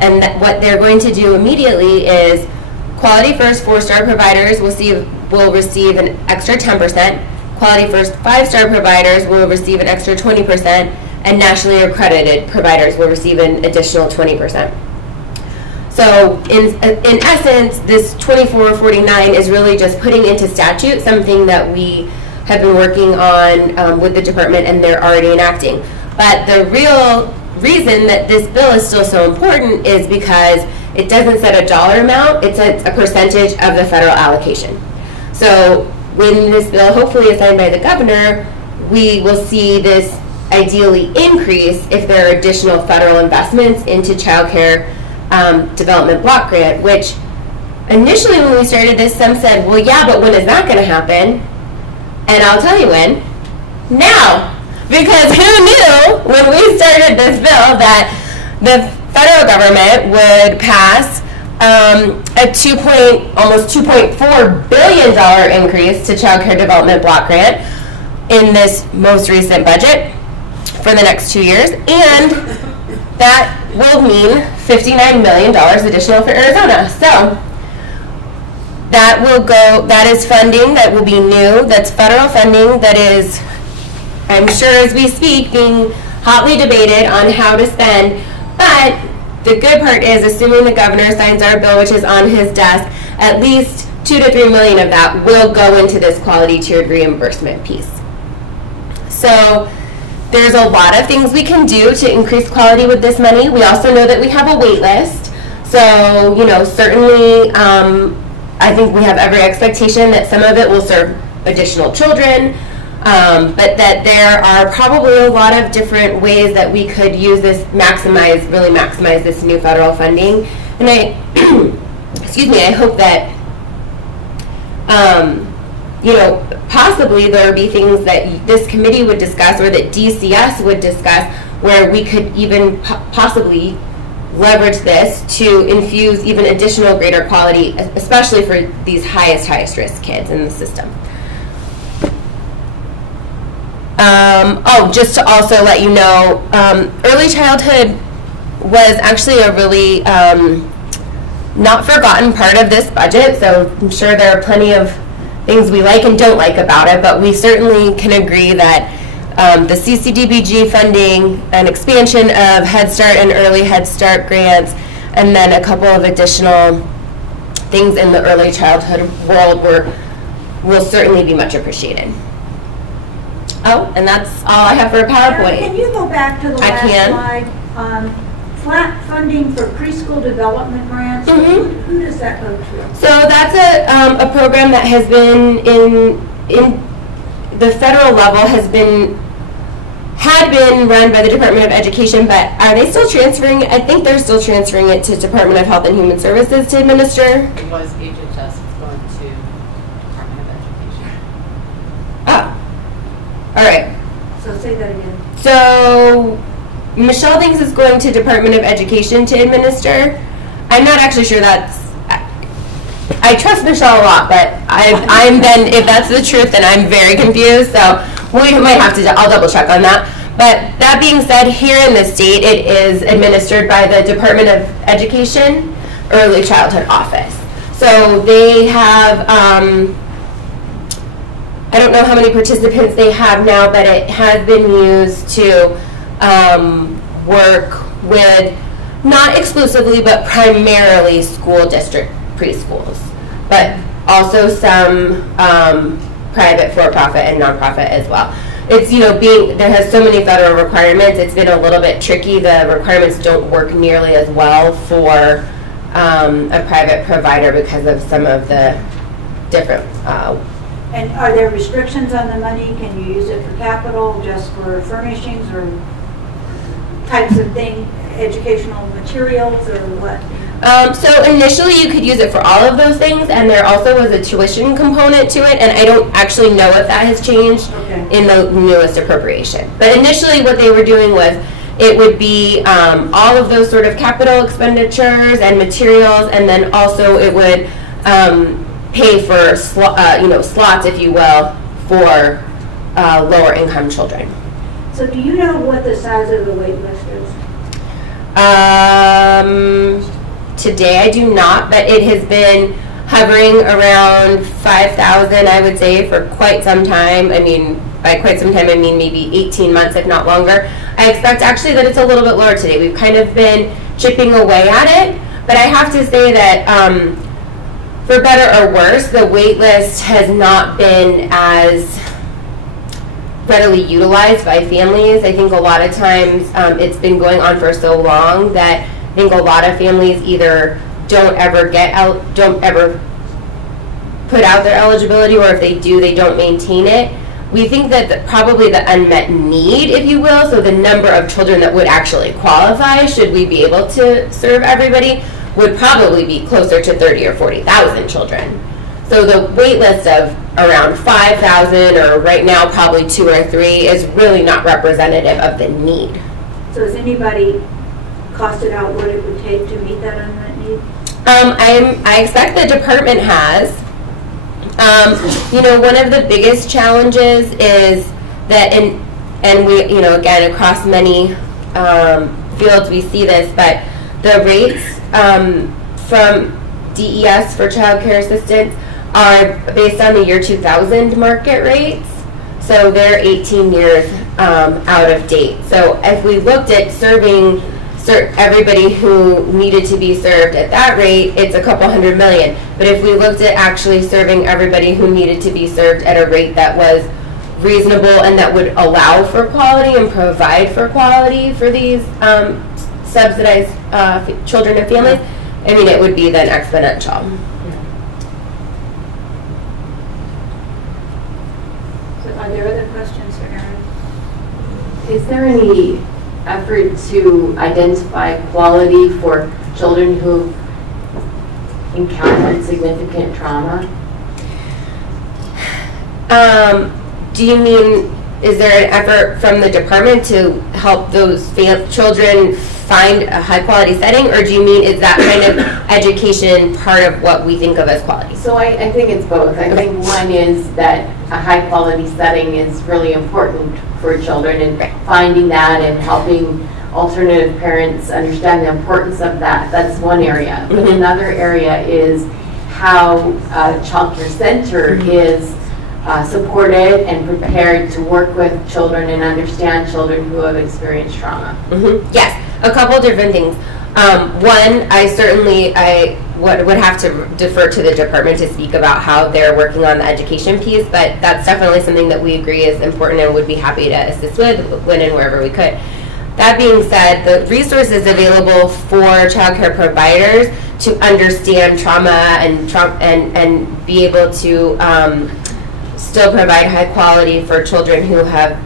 And what they're going to do immediately is Quality First 4-star providers will receive an extra 10%. Quality First 5-star providers will receive an extra 20%, and nationally accredited providers will receive an additional 20%. So in essence, this 2449 is really just putting into statute something that we have been working on with the department and they're already enacting. But the real reason that this bill is still so important is because it doesn't set a dollar amount, it sets a percentage of the federal allocation. So when this bill hopefully is signed by the governor, we will see this ideally increase if there are additional federal investments into child care development block grant, which initially when we started this, some said, well, yeah, but when is that going to happen? And I'll tell you when. Now. Because who knew when we started this bill that the federal government would pass almost $2.4 billion increase to child care development block grant in this most recent budget for the next 2 years, and that will mean $59 million additional for Arizona. So that will go, that is funding that will be new, that's federal funding that is, I'm sure as we speak, being hotly debated on how to spend, but the good part is, assuming the governor signs our bill, which is on his desk, at least 2 to 3 million of that will go into this quality tiered reimbursement piece. So there's a lot of things we can do to increase quality with this money. We also know that we have a wait list. So, you know, certainly I think we have every expectation that some of it will serve additional children, but that there are probably a lot of different ways that we could use this, really maximize this new federal funding. And excuse me, I hope that, you know, possibly there would be things that this committee would discuss or that DCS would discuss where we could even possibly leverage this to infuse even additional greater quality, especially for these highest risk kids in the system. Oh, just to also let you know, early childhood was actually a really not forgotten part of this budget, so I'm sure there are plenty of things we like and don't like about it, but we certainly can agree that the CCDBG funding, an expansion of Head Start and Early Head Start grants, and then a couple of additional things in the early childhood world will certainly be much appreciated. Oh, and that's all I have for a PowerPoint. Can you go back to the last slide? Flat funding for preschool development grants. Mm-hmm. Who does that go to? So that's a program that has been in the federal level had been run by the Department of Education, but are they still transferring? I think they're still transferring it to Department of Health and Human Services to administer. It was HHS, it's going to Department of Education. Ah, all right. So say that again. So Michelle thinks it's going to Department of Education to administer. I'm not actually sure that's. I trust Michelle a lot, but I'm then, if that's the truth, then I'm very confused. So we might have to, I'll double check on that. But that being said, here in the state, it is administered by the Department of Education Early Childhood Office. So they have, I don't know how many participants they have now, but it has been used to work with, not exclusively, but primarily school district preschools, but also some private for-profit and nonprofit as well. It's, you know, there has so many federal requirements, it's been a little bit tricky. The requirements don't work nearly as well for a private provider because of some of the different. And are there restrictions on the money? Can you use it for capital, just for furnishings, or types of things, educational materials, or what? So initially you could use it for all of those things, and there also was a tuition component to it, and I don't actually know if that has changed in the newest appropriation. But initially what they were doing was it would be all of those sort of capital expenditures and materials, and then also it would pay for slots, if you will, for lower income children. So do you know what the size of the wait list is? Today I do not, but it has been hovering around 5,000, I would say, for quite some time. I mean, by quite some time, I mean maybe 18 months, if not longer. I expect actually that it's a little bit lower today. We've kind of been chipping away at it, but I have to say that for better or worse, the wait list has not been as readily utilized by families. I think a lot of times it's been going on for so long that I think a lot of families either don't ever put out their eligibility, or if they do, they don't maintain it. We think that probably the unmet need, if you will, so the number of children that would actually qualify, should we be able to serve everybody, would probably be closer to 30 or 40,000 children. So the wait list of around 5,000, or right now probably 2 or 3, is really not representative of the need. So has anybody costed out what it would take to meet that unmet need? I expect the department has. You know, one of the biggest challenges is that, and we, you know, again, across many fields we see this, but the rates from DES for child care assistants are based on the year 2000 market rates. So they're 18 years out of date. So if we looked at serving everybody who needed to be served at that rate, it's a couple $100 million. But if we looked at actually serving everybody who needed to be served at a rate that was reasonable and that would allow for quality and provide for quality for these subsidized children and families, I mean, it would be then exponential. So are there other questions for Erin? Is there any effort to identify quality for children who've encountered significant trauma? Do you mean, is there an effort from the department to help those children find a high quality setting, or do you mean is that kind of education part of what we think of as quality? So I think it's both. I think one is that a high quality setting is really important for children, and finding that and helping alternative parents understand the importance of that. That's one area. But another area is how a child care center is supported and prepared to work with children and understand children who have experienced trauma. Yes, a couple different things. One, I would have to defer to the department to speak about how they're working on the education piece, but that's definitely something that we agree is important and would be happy to assist with when and wherever we could. That being said, the resources available for child care providers to understand trauma and be able to still provide high quality for children who have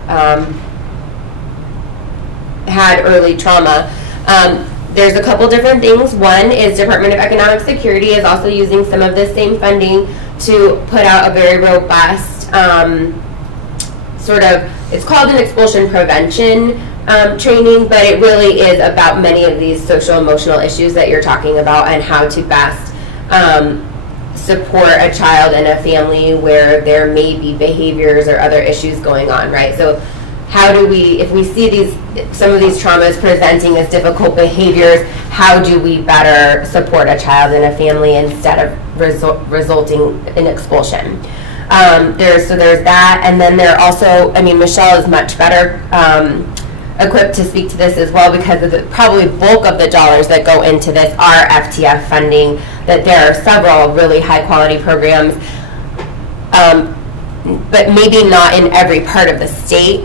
had early trauma. There's a couple different things. One is Department of Economic Security is also using some of this same funding to put out a very robust it's called an expulsion prevention training, but it really is about many of these social emotional issues that you're talking about and how to best support a child and a family where there may be behaviors or other issues going on, right? So how do we, if we see some of these traumas presenting as difficult behaviors, how do we better support a child and a family instead of resulting in expulsion? There's that, and then there also, I mean, Michelle is much better equipped to speak to this as well, because of the probably bulk of the dollars that go into this are FTF funding, that there are several really high quality programs, but maybe not in every part of the state,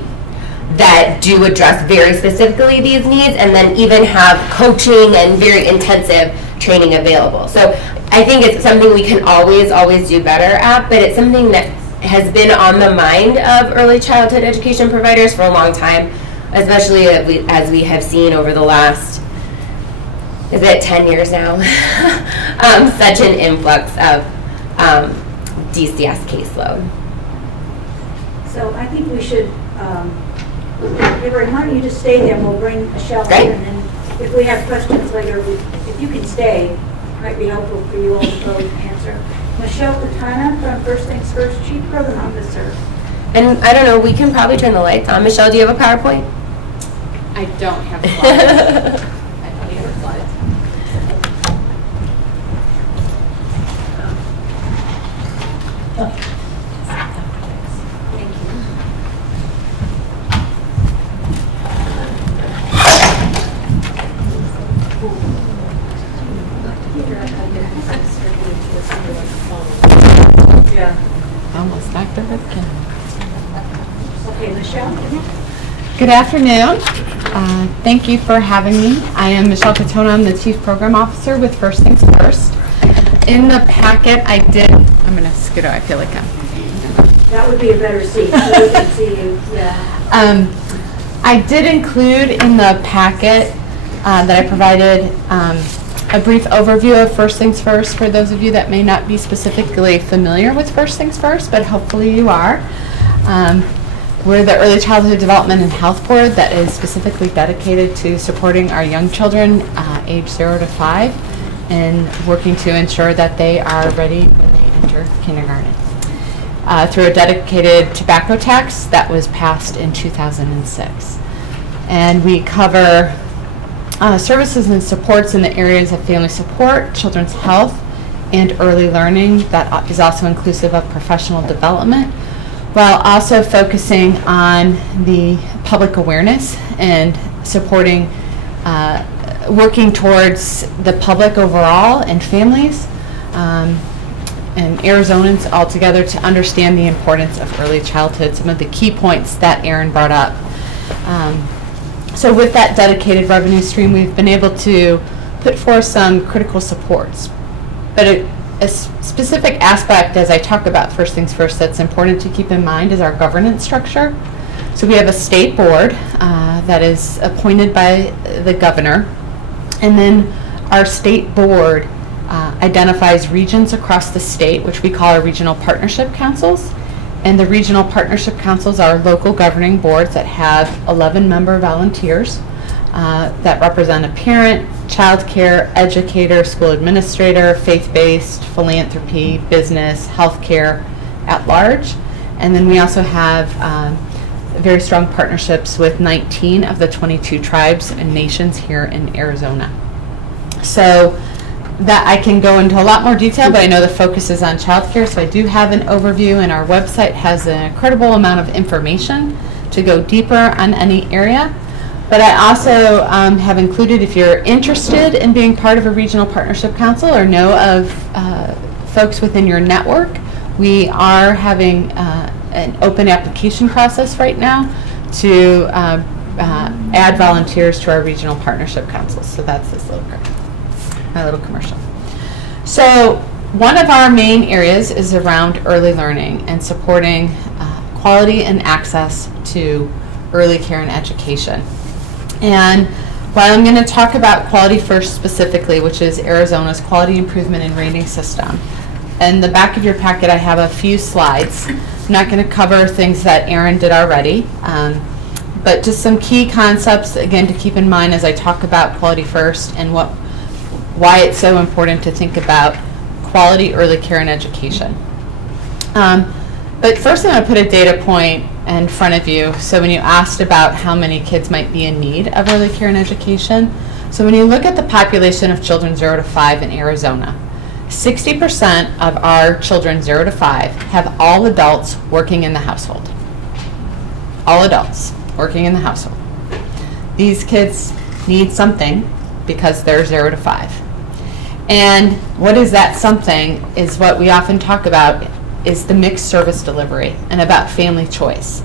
that do address very specifically these needs, and then even have coaching and very intensive training available. So I think it's something we can always do better at, but it's something that has been on the mind of early childhood education providers for a long time, especially as we have seen over the last, is it 10 years now? Such an influx of DCS caseload. So I think we should, why don't you just stay there, we'll bring Michelle in, and then if we have questions later, if you can stay, it might be helpful for you all to both answer. Michelle Katana from First Things First, Chief Program Officer. And I don't know, we can probably turn the lights on. Michelle, do you have a PowerPoint? I don't have slides. I don't need her slides. Thank you. Yeah. Almost knocked over the camera. Okay, Michelle. Good afternoon. Thank you for having me. I am Michelle Katona. I'm the Chief Program Officer with First Things First. In the packet, I'm going to scoot out. I feel like I'm... That would be a better seat, so we can see you. Yeah. I did include in the packet that I provided a brief overview of First Things First for those of you that may not be specifically familiar with First Things First, but hopefully you are. We're the Early Childhood Development and Health Board that is specifically dedicated to supporting our young children age 0 to 5 and working to ensure that they are ready when they enter kindergarten. Through a dedicated tobacco tax that was passed in 2006. And we cover services and supports in the areas of family support, children's health, and early learning that is also inclusive of professional development, while also focusing on the public awareness and supporting working towards the public overall and families and Arizonans altogether to understand the importance of early childhood, some of the key points that Erin brought up. So with that dedicated revenue stream, we've been able to put forth some critical supports. But a specific aspect, as I talk about First Things First, that's important to keep in mind is our governance structure. So we have a state board that is appointed by the governor, and then our state board identifies regions across the state, which we call our regional partnership councils. And the regional partnership councils are local governing boards that have 11 member volunteers that represent a parent, child care, educator, school administrator, faith-based, philanthropy, business, healthcare at large. And then we also have very strong partnerships with 19 of the 22 tribes and nations here in Arizona. So that I can go into a lot more detail, but I know the focus is on childcare, so I do have an overview, and our website has an incredible amount of information to go deeper on any area. But I also have included, if you're interested in being part of a regional partnership council or know of folks within your network, we are having an open application process right now to add volunteers to our regional partnership councils. So that's this little my little commercial. So one of our main areas is around early learning and supporting quality and access to early care and education. And while I'm going to talk about Quality First specifically, which is Arizona's quality improvement and rating system, in the back of your packet I have a few slides. I'm not going to cover things that Erin did already, but just some key concepts, again, to keep in mind as I talk about Quality First and why it's so important to think about quality early care and education. But first I'm going to put a data point in front of you. So when you asked about how many kids might be in need of early care and education, so when you look at the population of children 0 to 5 in Arizona, 60% of our children 0 to 5 have all adults working in the household. All adults working in the household. These kids need something because they're 0 to 5. And what is that something is what we often talk about is the mixed service delivery and about family choice.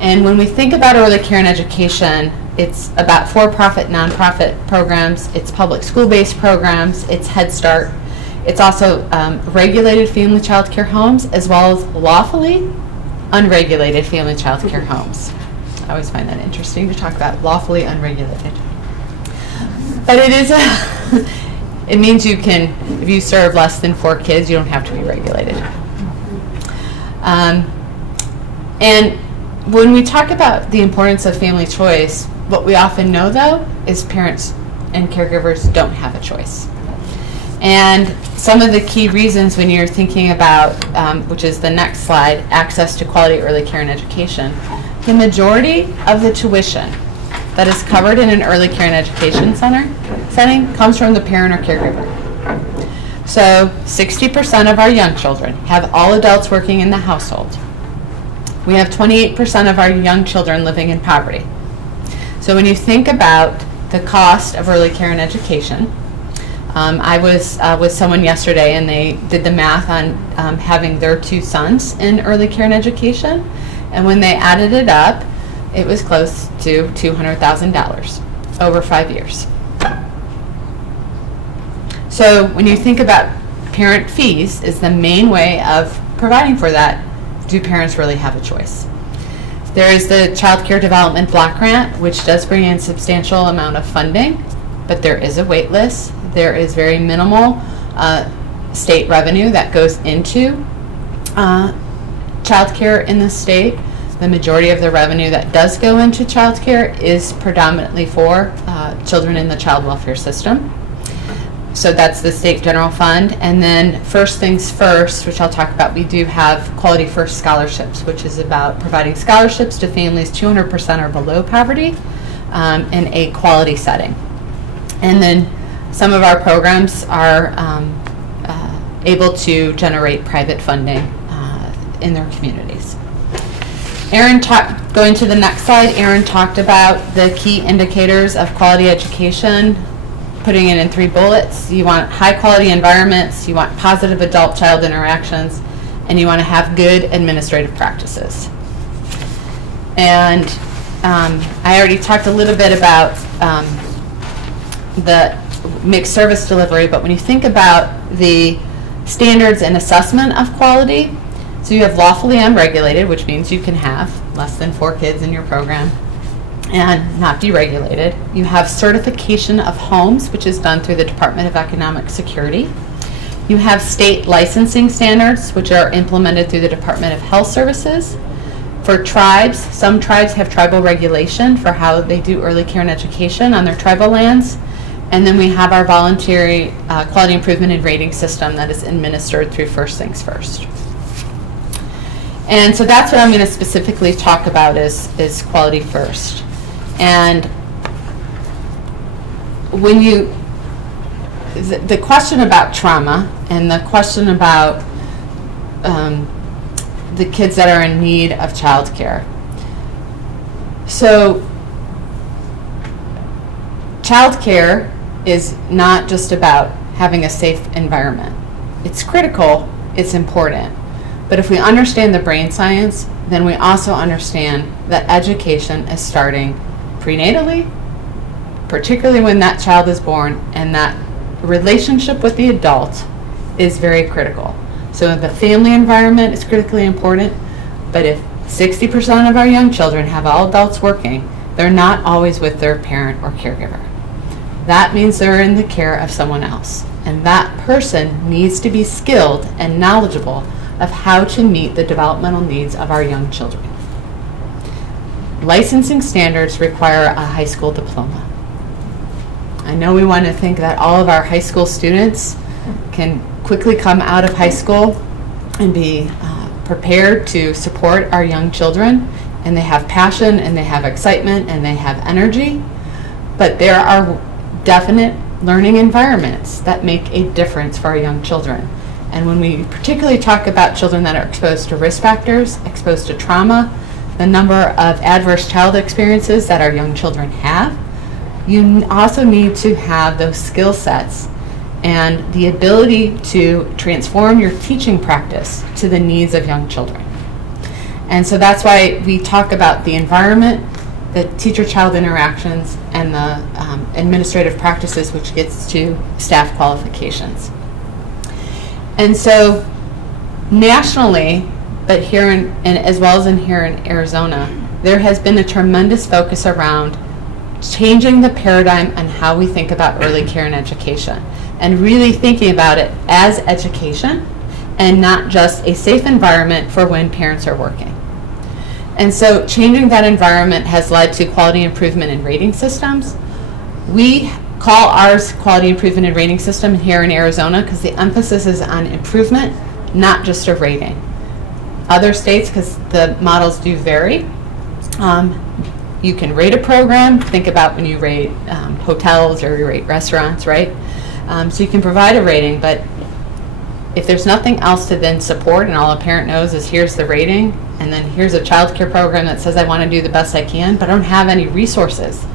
And when we think about early care and education, it's about for-profit, nonprofit programs, it's public school-based programs, it's Head Start, it's also regulated family child care homes as well as lawfully unregulated family child care homes. I always find that interesting to talk about lawfully unregulated. But it is it means you can, if you serve less than 4 kids, you don't have to be regulated. And when we talk about the importance of family choice, what we often know, though, is parents and caregivers don't have a choice. And some of the key reasons when you're thinking about, which is the next slide, access to quality early care and education, the majority of the tuition that is covered in an early care and education setting comes from the parent or caregiver. So 60% of our young children have all adults working in the household. We have 28% of our young children living in poverty. So when you think about the cost of early care and education, I was with someone yesterday and they did the math on having their 2 sons in early care and education, and when they added it up, it was close to $200,000 over 5 years. So when you think about parent fees is the main way of providing for that, do parents really have a choice? There is the Child Care Development Block Grant, which does bring in substantial amount of funding, but there is a wait list. There is very minimal state revenue that goes into child care in the state. The majority of the revenue that does go into child care is predominantly for children in the child welfare system. So that's the state general fund. And then First Things First, which I'll talk about, we do have Quality First scholarships, which is about providing scholarships to families 200% or below poverty in a quality setting. And then some of our programs are able to generate private funding in their communities. Going to the next slide, Erin talked about the key indicators of quality education. putting it in 3 bullets. You want high-quality environments, you want positive adult-child interactions, and you want to have good administrative practices. And I already talked a little bit about the mixed service delivery, but when you think about the standards and assessment of quality, so you have lawfully unregulated, which means you can have less than 4 kids in your program and not deregulated. You have certification of homes, which is done through the Department of Economic Security. You have state licensing standards, which are implemented through the Department of Health Services. For tribes, some tribes have tribal regulation for how they do early care and education on their tribal lands. And then we have our voluntary quality improvement and rating system that is administered through First Things First. And so that's what I'm going to specifically talk about is quality first. And when you, the question about trauma and the question about the kids that are in need of childcare. So childcare is not just about having a safe environment. It's critical, it's important. But if we understand the brain science, then we also understand that education is starting prenatally, particularly when that child is born, and that relationship with the adult is very critical. So the family environment is critically important, but if 60% of our young children have all adults working, they're not always with their parent or caregiver. That means they're in the care of someone else. And that person needs to be skilled and knowledgeable of how to meet the developmental needs of our young children. Licensing standards require a high school diploma. I know we want to think that all of our high school students can quickly come out of high school and be prepared to support our young children, and they have passion and they have excitement and they have energy, but there are definite learning environments that make a difference for our young children. And when we particularly talk about children that are exposed to risk factors, exposed to trauma, the number of adverse child experiences that our young children have, you also need to have those skill sets and the ability to transform your teaching practice to the needs of young children. And so that's why we talk about the environment, the teacher-child interactions, and the administrative practices, which gets to staff qualifications. And so nationally, but here and as well as here in Arizona, there has been a tremendous focus around changing the paradigm on how we think about early care and education, and really thinking about it as education and not just a safe environment for when parents are working. And so changing that environment has led to quality improvement in rating systems. We call ours quality improvement and rating system here in Arizona because the emphasis is on improvement, not just a rating. Other states, because the models do vary, you can rate a program. Think about when you rate hotels or you rate restaurants, right? So you can provide a rating, but if there's nothing else to then support and all a parent knows is here's the rating and then here's a child care program that says I want to do the best I can, but I don't have any resources.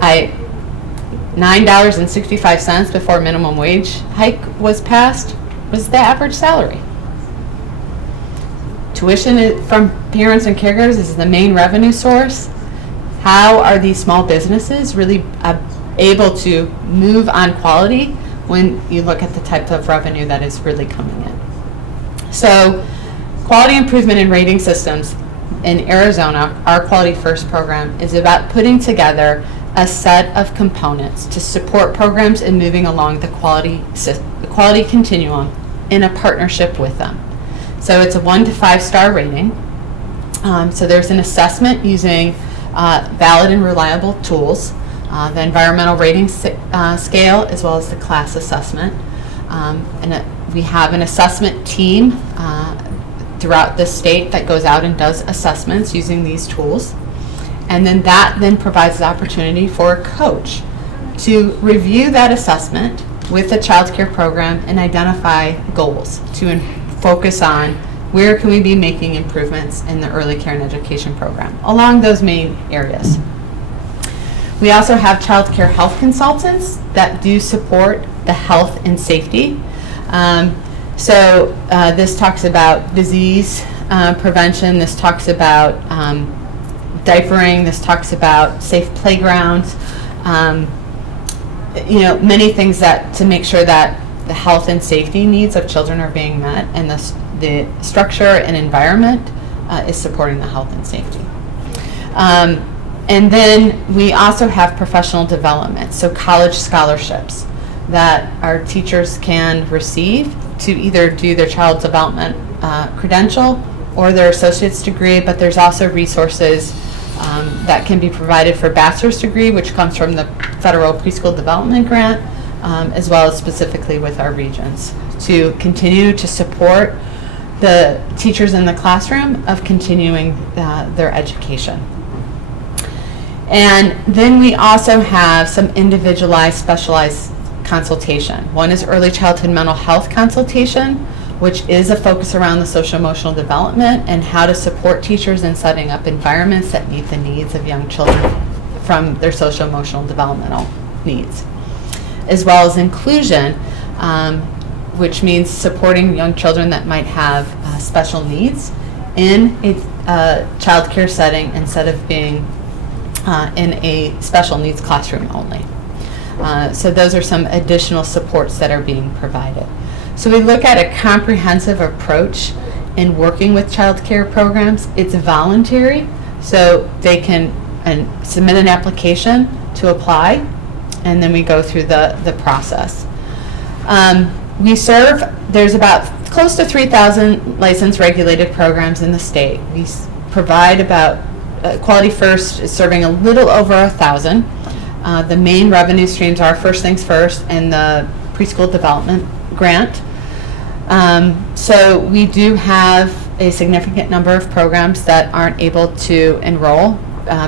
$9.65 before minimum wage hike was passed was the average salary. Tuition from parents and caregivers is the main revenue source. How are these small businesses really able to move on quality when you look at the type of revenue that is really coming in? So quality improvement in rating systems in Arizona, our Quality First program, is about putting together a set of components to support programs and moving along the quality continuum in a partnership with them. So it's a 1 to 5 star rating. So there's an assessment using valid and reliable tools, the environmental rating scale, as well as the class assessment. We have an assessment team throughout the state that goes out and does assessments using these tools. And then that then provides the opportunity for a coach to review that assessment with the child care program and identify goals to focus on where can we be making improvements in the early care and education program along those main areas. We also have child care health consultants that do support the health and safety. So this talks about disease prevention, this talks about diapering, this talks about safe playgrounds, many things that to make sure that the health and safety needs of children are being met, and the structure and environment is supporting the health and safety. And then we also have professional development, so college scholarships that our teachers can receive to either do their child development credential or their associate's degree, but there's also resources that can be provided for bachelor's degree, which comes from the Federal Preschool Development Grant, as well as specifically with our regions, to continue to support the teachers in the classroom of continuing their education. And then we also have some individualized, specialized consultation. One is early childhood mental health consultation, which is a focus around the social-emotional development and how to support teachers in setting up environments that meet the needs of young children from their social-emotional developmental needs. As well as inclusion, which means supporting young children that might have special needs in a child care setting instead of being in a special needs classroom only. So those are some additional supports that are being provided. So we look at a comprehensive approach in working with child care programs. It's voluntary, so they can submit an application to apply, and then we go through the process. We serve, there's about close to 3,000 licensed regulated programs in the state. We provide about, Quality First is serving a little over 1,000. The main revenue streams are First Things First and the Preschool Development Grant. So we do have a significant number of programs that aren't able to enroll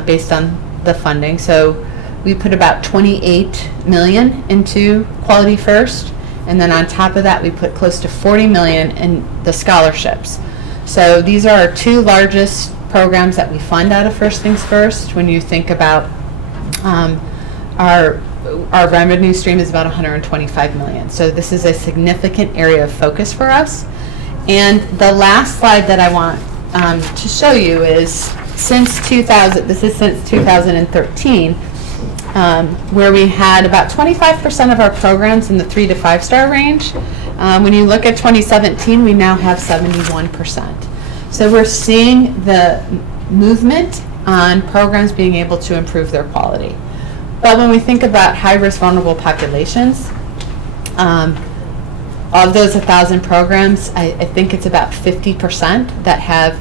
based on the funding. So we put about $28 million into Quality First, and then on top of that we put close to $40 million in the scholarships. So these are our two largest programs that we fund out of First Things First. When you think about our revenue stream is about $125 million. So this is a significant area of focus for us. And the last slide that I want to show you is since 2000, this is since 2013, where we had about 25% of our programs in the 3 to 5 star range. When you look at 2017, we now have 71%. So we're seeing the movement on programs being able to improve their quality. But when we think about high-risk vulnerable populations, of those 1,000 programs, I think it's about 50% that have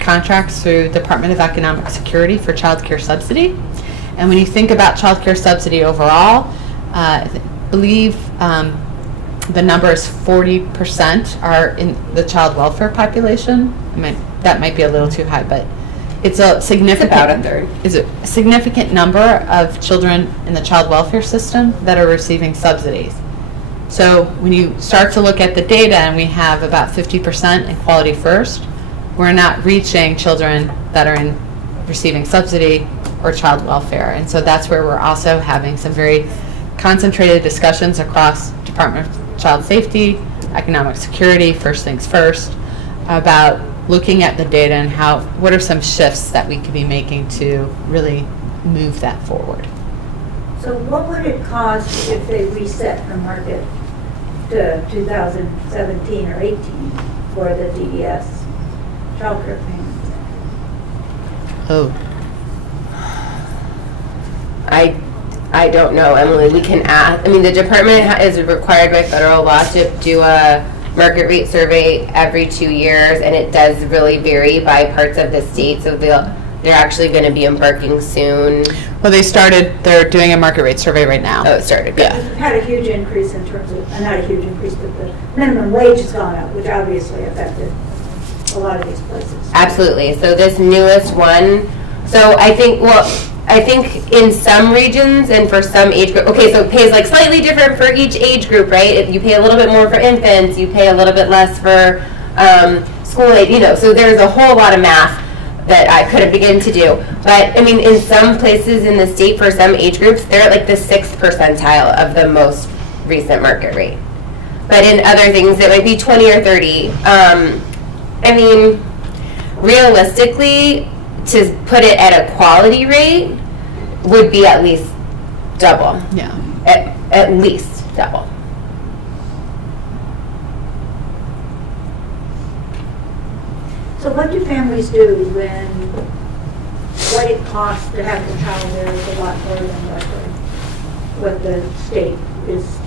contracts through Department of Economic Security for child care subsidy. And when you think about child care subsidy overall, I believe the number is 40% are in the child welfare population. That might be a little too high, but it's a significant, about a third. Is a significant number of children in the child welfare system that are receiving subsidies. So when you start to look at the data, and we have about 50% in Quality First, we're not reaching children that are in receiving subsidy or child welfare. And so that's where we're also having some very concentrated discussions across Department of Child Safety, Economic Security, First Things First, about looking at the data and what are some shifts that we could be making to really move that forward. So what would it cost if they reset the market to 2017 or 18 for the DES child care payments? Oh. I don't know, Emily. We can ask. I mean, the department is required by federal law to do a market rate survey every 2 years, and it does really vary by parts of the state. So they're actually going to be embarking soon. Well, they're doing a market rate survey right now. Oh, it started, yeah. We've had a huge increase in terms of, not a huge increase, but the minimum wage has gone up, which obviously affected a lot of these places. Absolutely. So this newest one, so I think in some regions and for some age group, okay, so it pays like slightly different for each age group, right? If you pay a little bit more for infants, you pay a little bit less for school aid, so there's a whole lot of math. that I could have begun to do. But I mean, in some places in the state, for some age groups, they're at like the 6th percentile of the most recent market rate. But in other things, it might be 20 or 30. I mean, realistically, to put it at a quality rate would be at least double. Yeah. At least double. So what do families do when what it costs to have the child there is a lot more than what the state is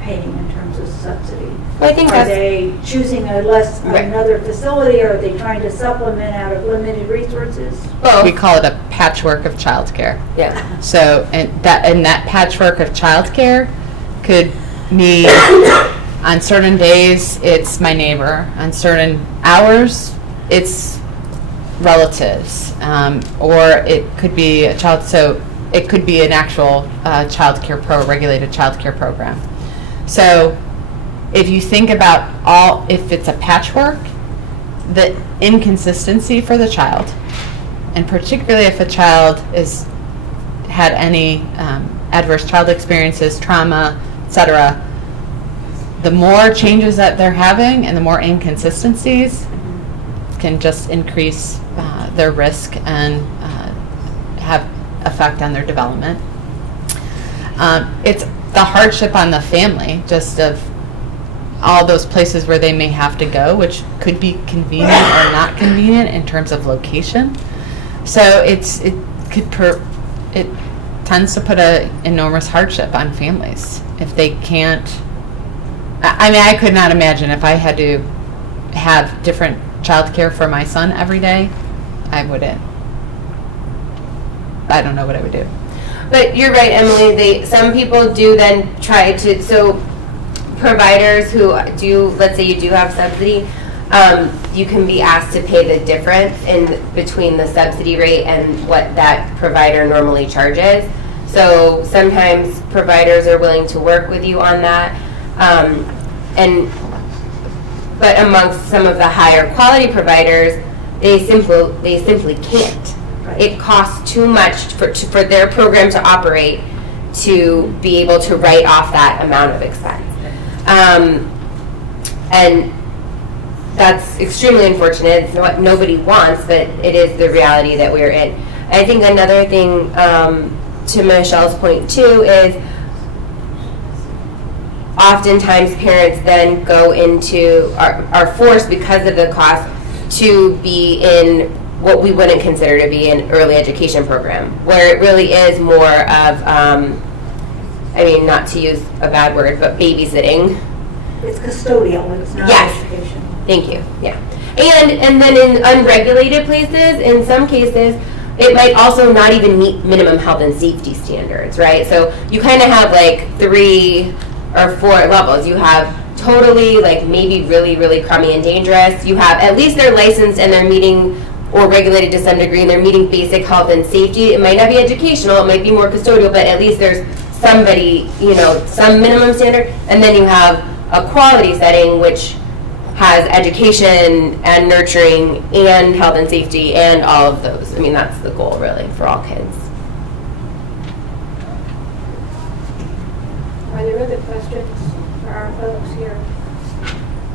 paying in terms of subsidy? Well, I think are they choosing another facility, or are they trying to supplement out of limited resources? Both. We call it a patchwork of childcare. Yeah. So, and that patchwork of childcare could mean on certain days it's my neighbor, on certain hours it's relatives, or it could be a child. So it could be an actual regulated child care program. So if you think about if it's a patchwork, the inconsistency for the child, and particularly if a child had any adverse child experiences, trauma, etc., the more changes that they're having and the more inconsistencies can just increase their risk and have effect on their development. It's the hardship on the family, just of all those places where they may have to go, which could be convenient or not convenient in terms of location. So it tends to put an enormous hardship on families if they can't. I mean, I could not imagine if I had to have different childcare for my son every day. I don't know what I would do. But you're right, Emily. Some people do then try to. So providers who do, let's say you do have subsidy, you can be asked to pay the difference between the subsidy rate and what that provider normally charges. So sometimes providers are willing to work with you on that. But amongst some of the higher quality providers, they simply can't. Right. It costs too much for their program to operate to be able to write off that amount of expense. And that's extremely unfortunate. It's what nobody wants, but it is the reality that we're in. I think another thing, to Michelle's point too, is oftentimes parents then go into, are forced because of the cost to be in what we wouldn't consider to be an early education program, where it really is more of, I mean, not to use a bad word, but babysitting. It's custodial, it's not education. Thank you, yeah. And then in unregulated places, in some cases, it might also not even meet minimum health and safety standards, right? So you kind of have like 3 or 4 levels. You have totally, like, maybe really, really crummy and dangerous. You have at least they're licensed and they're meeting, or regulated to some degree, and they're meeting basic health and safety. It might not be educational, it might be more custodial, but at least there's somebody, some minimum standard. And then you have a quality setting, which has education and nurturing and health and safety and all of those. I mean, that's the goal, really, for all kids. Are there other questions for our folks here?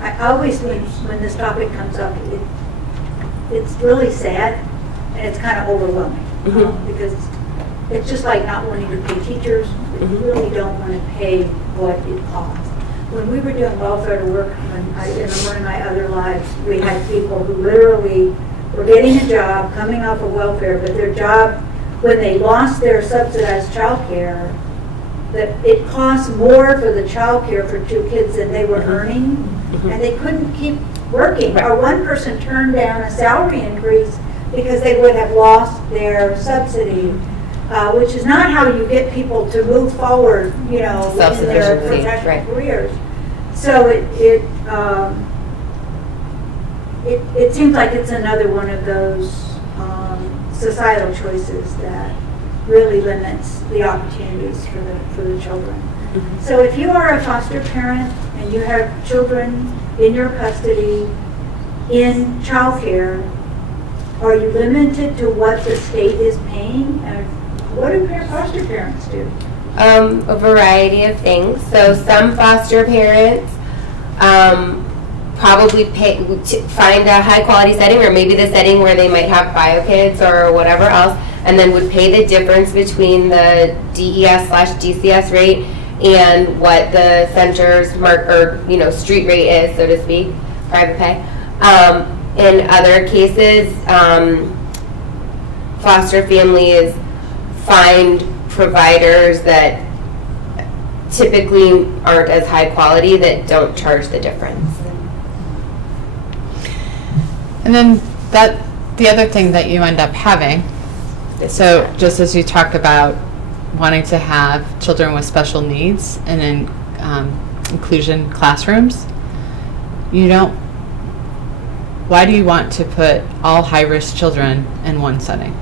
I always, when this topic comes up, it's really sad and it's kind of overwhelming, because it's just like not wanting to pay teachers. We really don't want to pay what it costs. When we were doing welfare to work in one of my other lives, we had people who literally were getting a job, coming off of welfare, but their job, when they lost their subsidized child care, that it cost more for the child care for 2 kids than they were earning, and they couldn't keep working. Or one person turned down a salary increase because they would have lost their subsidy, which is not how you get people to move forward, in their professional careers. So it seems like it's another one of those societal choices that really limits the opportunities for the children. So if you are a foster parent and you have children in your custody in child care, Are you limited to what the state is paying? And what do foster parents do? A variety of things. So some foster parents probably find a high quality setting, or maybe the setting where they might have bio kids or whatever else, and then would pay the difference between the DES/DCS rate and what the center's street rate is, so to speak, private pay. In other cases, foster families find providers that typically aren't as high quality that don't charge the difference. And then the other thing that you end up having, so just as you talk about wanting to have children with special needs and in inclusion classrooms, why do you want to put all high-risk children in one setting?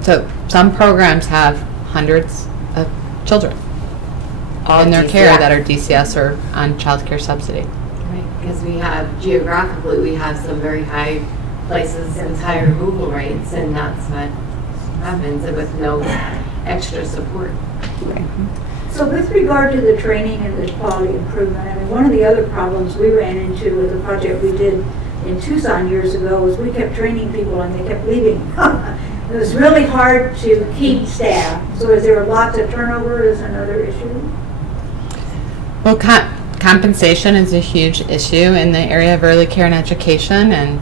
So some programs have hundreds of children in their care that are DCS or on child care subsidy. Right, because we have, geographically, we have some very high places with high removal rates, and that's what happens with no extra support. Right. So with regard to the training and the quality improvement, I mean, one of the other problems we ran into with the project we did in Tucson years ago was we kept training people and they kept leaving. It was really hard to keep staff. So is there lots of turnover is another issue? Well, compensation is a huge issue in the area of early care and education, and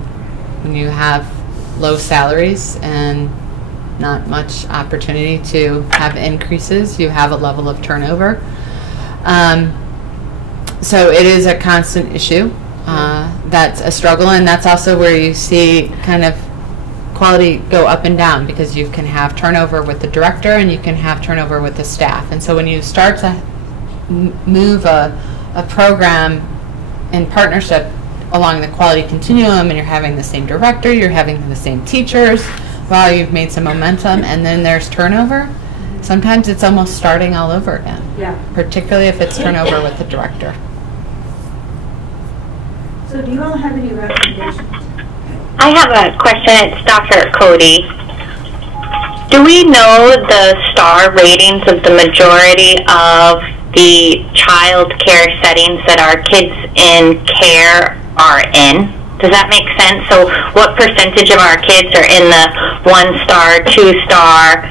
when you have low salaries and not much opportunity to have increases, you have a level of turnover. So it is a constant issue. That's a struggle, and that's also where you see kind of quality go up and down, because you can have turnover with the director and you can have turnover with the staff. And so when you start to move a program in partnership along the quality continuum, and you're having the same director, you're having the same teachers, well, you've made some momentum, and then there's turnover, sometimes it's almost starting all over again. Yeah. Particularly if it's turnover with the director. So do you all have any recommendations? I have a question. It's Dr. Cody. Do we know the star ratings of the majority of the child care settings that our kids in care are in? Does that make sense? So what percentage of our kids are in the 1-star, 2-star?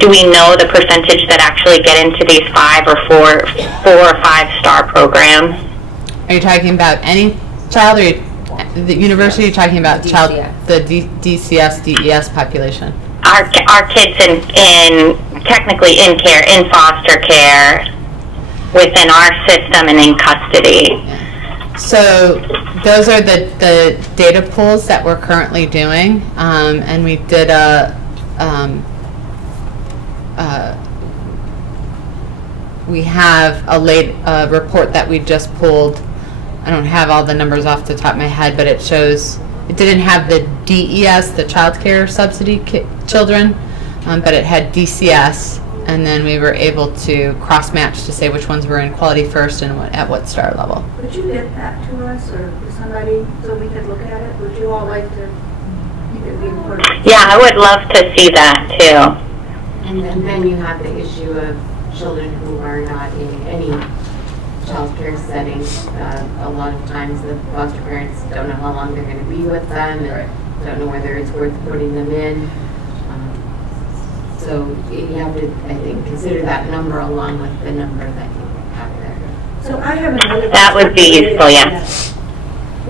Do we know the percentage that actually get into these 5 or 4 or 5-star programs? Are you talking about any child, or the university? You're talking about child, the DCS, DES population? Our kids in technically in care, in foster care, within our system and in custody. So those are the data pools that we're currently doing, and we did we have a report that we just pulled. I don't have all the numbers off the top of my head, but it shows it didn't have the DES, the child care subsidy children, but it had DCS, and then we were able to cross-match to say which ones were in quality first and at what star level. Would you get that to us, or somebody, so we could look at it? Would you all like to? Think it'd be important? Yeah, I would love to see that too. And then you have the issue of children who are not in any child care settings. A lot of times the foster parents don't know how long they're going to be with them, and don't know whether it's worth putting them in. So you have to, I think, consider that number along with the number that you have there. So I have another. That would be useful, yeah.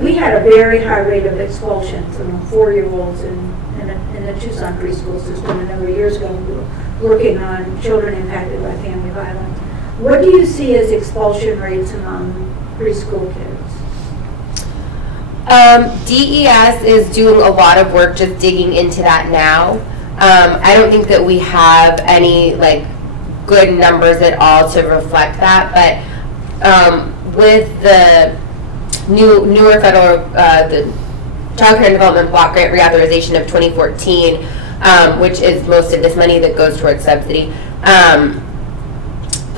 We had a very high rate of expulsions among 4-year-olds in the Tucson preschool system a number of years ago. We were working on children impacted by family violence. What do you see as expulsion rates among preschool kids? DES is doing a lot of work just digging into that now. I don't think that we have any good numbers at all to reflect that, but with the newer federal the Child Care and Development Block Grant Reauthorization of 2014, which is most of this money that goes towards subsidy,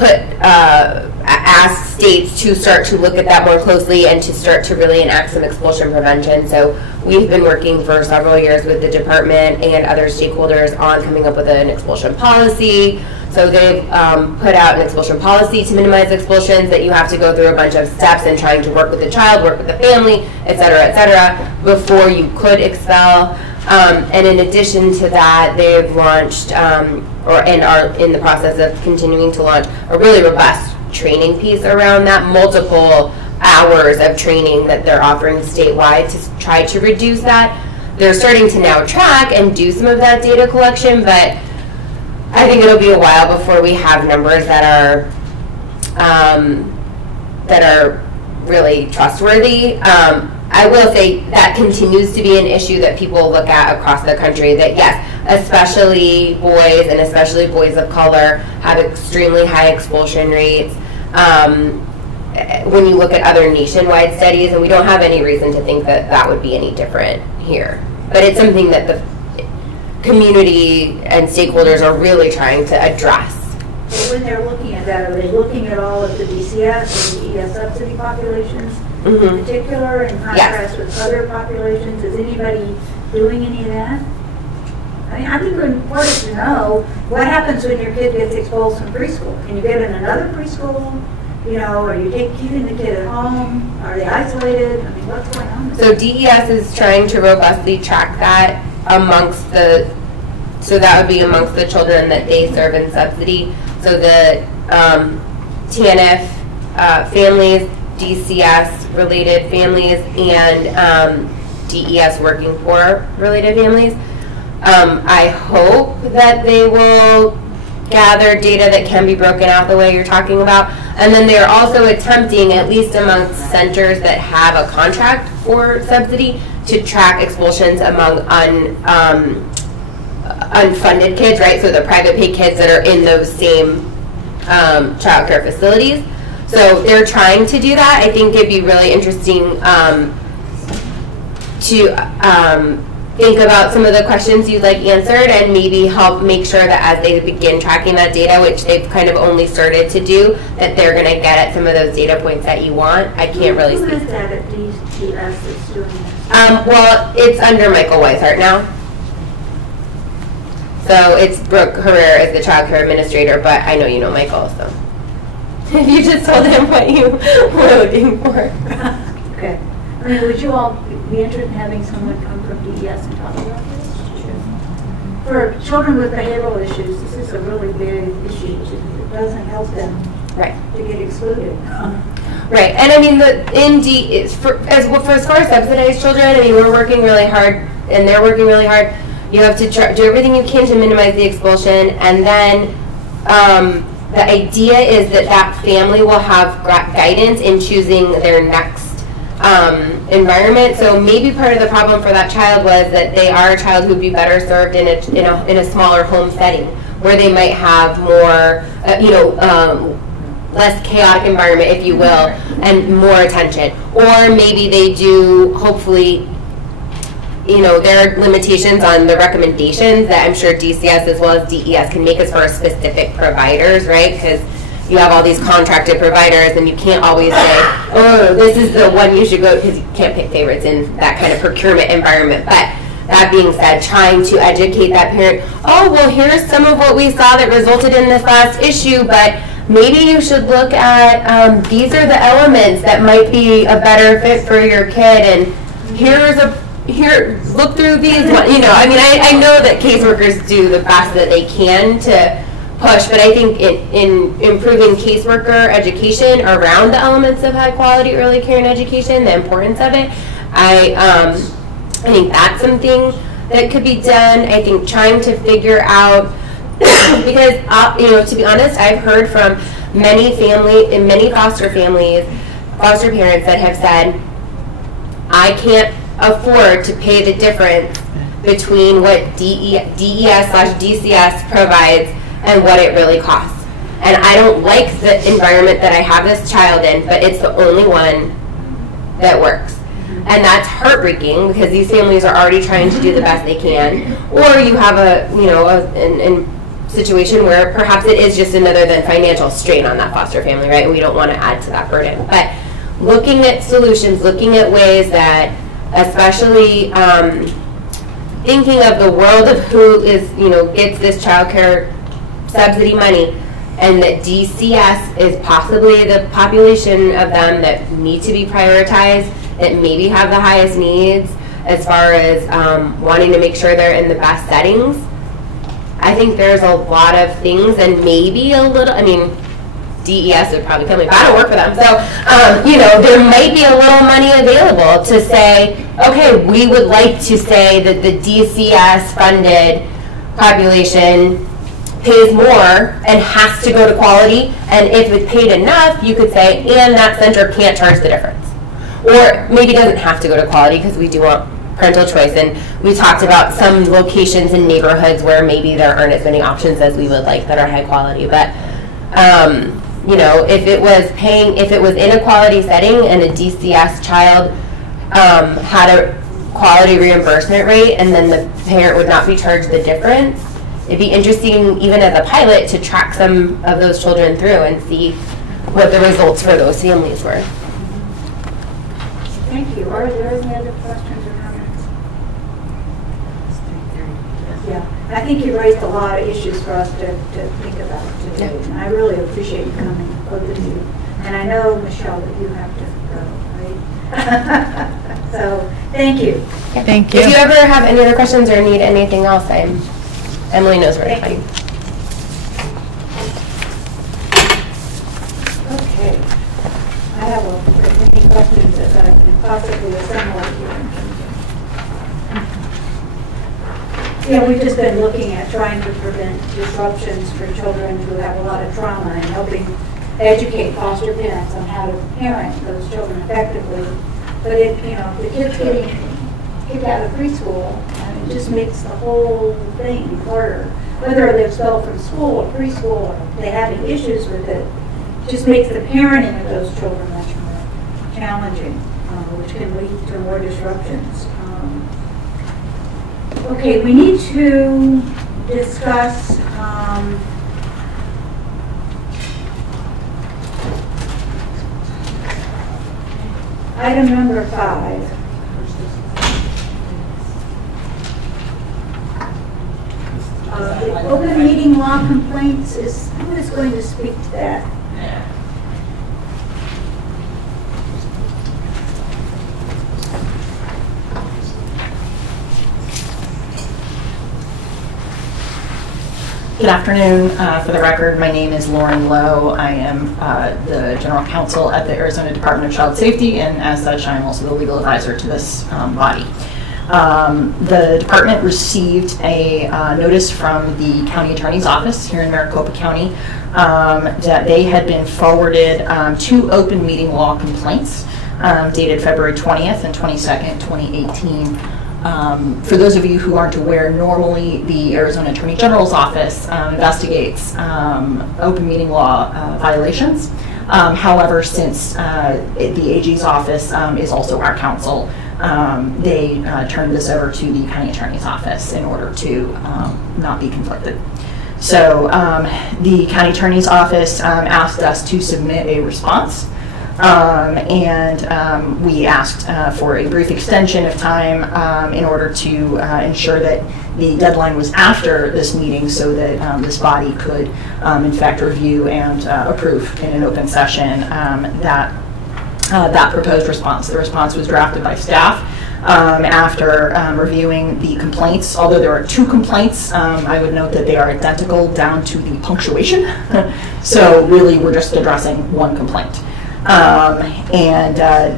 ask states to start to look at that more closely and to start to really enact some expulsion prevention. So we've been working for several years with the department and other stakeholders on coming up with an expulsion policy. So they've put out an expulsion policy to minimize expulsions, that you have to go through a bunch of steps in trying to work with the child, work with the family, et cetera, before you could expel. And in addition to that, they've launched, and are in the process of continuing to launch, a really robust training piece around that, multiple hours of training that they're offering statewide to try to reduce that. They're starting to now track and do some of that data collection, but I think it'll be a while before we have numbers that are really trustworthy. I will say that continues to be an issue that people look at across the country, that yes, especially boys and especially boys of color have extremely high expulsion rates. When you look at other nationwide studies, and we don't have any reason to think that that would be any different here. But it's something that the community and stakeholders are really trying to address. When they're looking at that, are they looking at all of the DCS and DES subsidy populations in particular, in contrast with other populations? Is anybody doing any of that? I mean, I think it's important to know what happens when your kid gets expelled from preschool. Can you get in another preschool? You know, are you keeping the kid at home? Are they isolated? I mean, what's going on? So DES is trying to robustly track that amongst the, so that would be amongst the children that they serve in subsidy. So the TANF families, DCS related families, and DES working poor related families. I hope that they will gather data that can be broken out the way you're talking about. And then they're also attempting, at least amongst centers that have a contract for subsidy, to track expulsions among unfunded kids, right? So the private paid kids that are in those same child care facilities. So they're trying to do that. I think it'd be really interesting to think about some of the questions you'd like answered, and maybe help make sure that as they begin tracking that data, which they've kind of only started to do, that they're going to get at some of those data points that you want. I can't really speak. Who is that at DCS that's doing this? Well, it's under Michael Weishart now. So it's Brooke Herrera is the child care administrator, but I know you know Michael, so if you just told him what you were looking for. Okay. I mean, would you all be interested in having someone come from DES and talk about this? For children with behavioral issues, this is a really big issue. It doesn't help them to get excluded. Right, and I mean, as far as subsidized children, I mean, we're working really hard, and they're working really hard. You have to do everything you can to minimize the expulsion, and then the idea is that that family will have guidance in choosing their next environment. So maybe part of the problem for that child was that they are a child who'd be better served in a smaller home setting, where they might have more, less chaotic environment, if you will, and more attention. Or maybe they do, hopefully, there are limitations on the recommendations that I'm sure DCS as well as DES can make as far as specific providers, right? Because you have all these contracted providers, and you can't always say, oh, this is the one you should go, because you can't pick favorites in that kind of procurement environment. But that being said, trying to educate that parent, oh, well, here's some of what we saw that resulted in this last issue, but maybe you should look at, these are the elements that might be a better fit for your kid, and look through these, I mean, I know that caseworkers do the best that they can to push, but I think in improving caseworker education around the elements of high quality early care and education, the importance of it, I think that's something that could be done. I think trying to figure out, because to be honest, I've heard from many foster families, foster parents that have said, I can't afford to pay the difference between what DES/DCS provides and what it really costs. And I don't like the environment that I have this child in, but it's the only one that works. And that's heartbreaking, because these families are already trying to do the best they can. Or you have in situation where perhaps it is just another than financial strain on that foster family, right? And we don't want to add to that burden. But looking at solutions, looking at ways that, especially thinking of the world of who is, gets this child care subsidy money, and that DCS is possibly the population of them that need to be prioritized, that maybe have the highest needs as far as wanting to make sure they're in the best settings. I think there's a lot of things, and maybe a little, DES would probably tell me if I don't work for them. So, there might be a little money available to say, okay, we would like to say that the DCS funded population pays more and has to go to quality, and if it paid enough, you could say, and that center can't charge the difference. Or maybe it doesn't have to go to quality, because we do want parental choice, and we talked about some locations in neighborhoods where maybe there aren't as many options as we would like that are high quality. But if it was in a quality setting and a DCS child had a quality reimbursement rate, and then the parent would not be charged the difference, it'd be interesting, even as a pilot, to track some of those children through and see what the results for those families were. Thank you. Are there any other questions or comments? Yeah, I think you raised a lot of issues for us to think about today, and I really appreciate you coming, both of you. And I know, Michelle, that you have to go, right? So, thank you. Thank you. If you ever have any other questions or need anything else, Emily knows where to find. Okay. I have any questions that I can possibly assemble here. We've just been looking at trying to prevent disruptions for children who have a lot of trauma and helping educate foster parents on how to parent those children effectively. But if the kid's getting kicked out of preschool, it just makes the whole thing harder. Whether they're expelled from school or preschool or they're having issues with it, just makes the parenting of those children much more challenging, which can lead to more disruptions. Okay, we need to discuss item number 5. The open meeting law complaints who is going to speak to that? Good afternoon. For the record, my name is Lauren Lowe. I am the General Counsel at the Arizona Department of Child Safety, and as such, I'm also the legal advisor to this body. The department received a notice from the county attorney's office here in Maricopa County that they had been forwarded 2 open meeting law complaints dated February 20th and 22nd, 2018. For those of you who aren't aware, normally the Arizona Attorney General's office investigates open meeting law violations. However, since the AG's office is also our counsel, they turned this over to the county attorney's office in order to not be conflicted. So the county attorney's office asked us to submit a response. We asked for a brief extension of time in order to ensure that the deadline was after this meeting so that this body could in fact review and approve in an open session that proposed response. The response was drafted by staff after reviewing the complaints. Although there are 2 complaints, I would note that they are identical down to the punctuation. So really we're just addressing 1 complaint.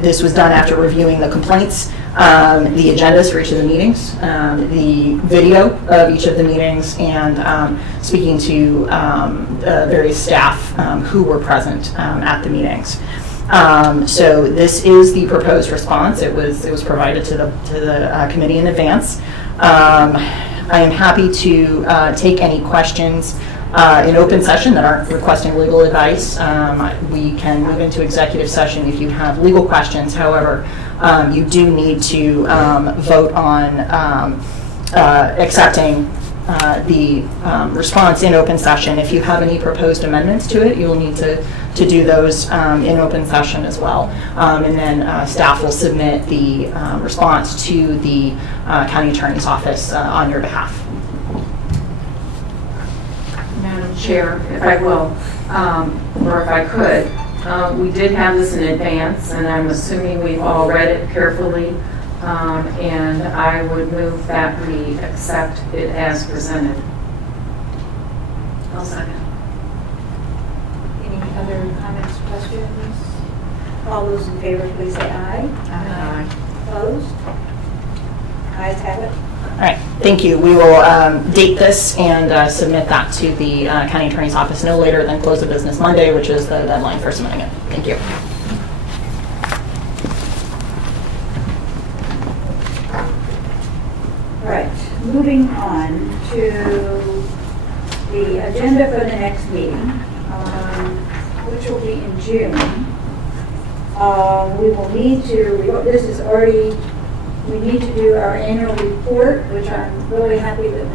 This was done after reviewing the complaints, the agendas for each of the meetings, the video of each of the meetings, and speaking to various staff who were present at the meetings. So this is the proposed response. It was provided to the committee in advance. I am happy to take any questions in open session that aren't requesting legal advice. We can move into executive session if you have legal questions. However, you do need to vote on accepting the response in open session. If you have any proposed amendments to it, you will need to do those in open session as well. And then staff will submit the response to the county attorney's office on your behalf. Madam Chair, if I will, or if I could, we did have this in advance, and I'm assuming we've all read it carefully, and I would move that we accept it as presented. I'll second. Any other comments, questions? All those in favor, please say aye. Aye. Opposed? Ayes have it. All right, thank you. We will date this and submit that to the county attorney's office no later than close of business Monday, which is the deadline for submitting it. Thank you. All right, moving on to the agenda for the next meeting, which will be in June. We will need to, this is already, we need to do our annual report, which I'm really happy that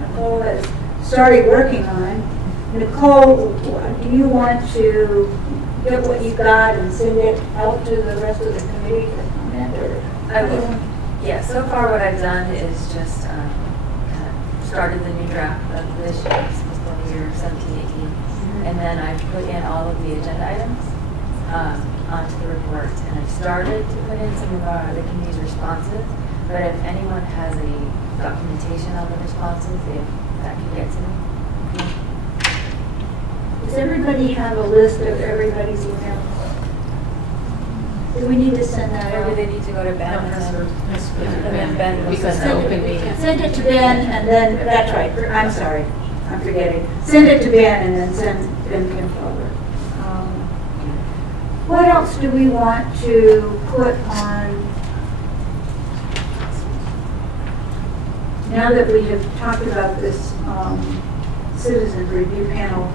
Nicole has started working on. Nicole, do you want to get what you got and send it out to the rest of the committee for comment? Or? I will. Yeah, so far what I've done is just kind of started the new draft of this year's fiscal year 17-18, and then I've put in all of the agenda items onto the report, and I've started to put in some of the committee's responses, but if anyone has any documentation on the responses, if that can get to me. Does everybody have a list of everybody's emails? Do we need to send that out? Or do they need to go to Ben? And then Ben will Because send it. send it to Ben, and then, that's right, I'm sorry, I'm forgetting. Send it to Ben, and then send Ben can forward. What else do we want to put on? Now that we have talked about this citizen review panel,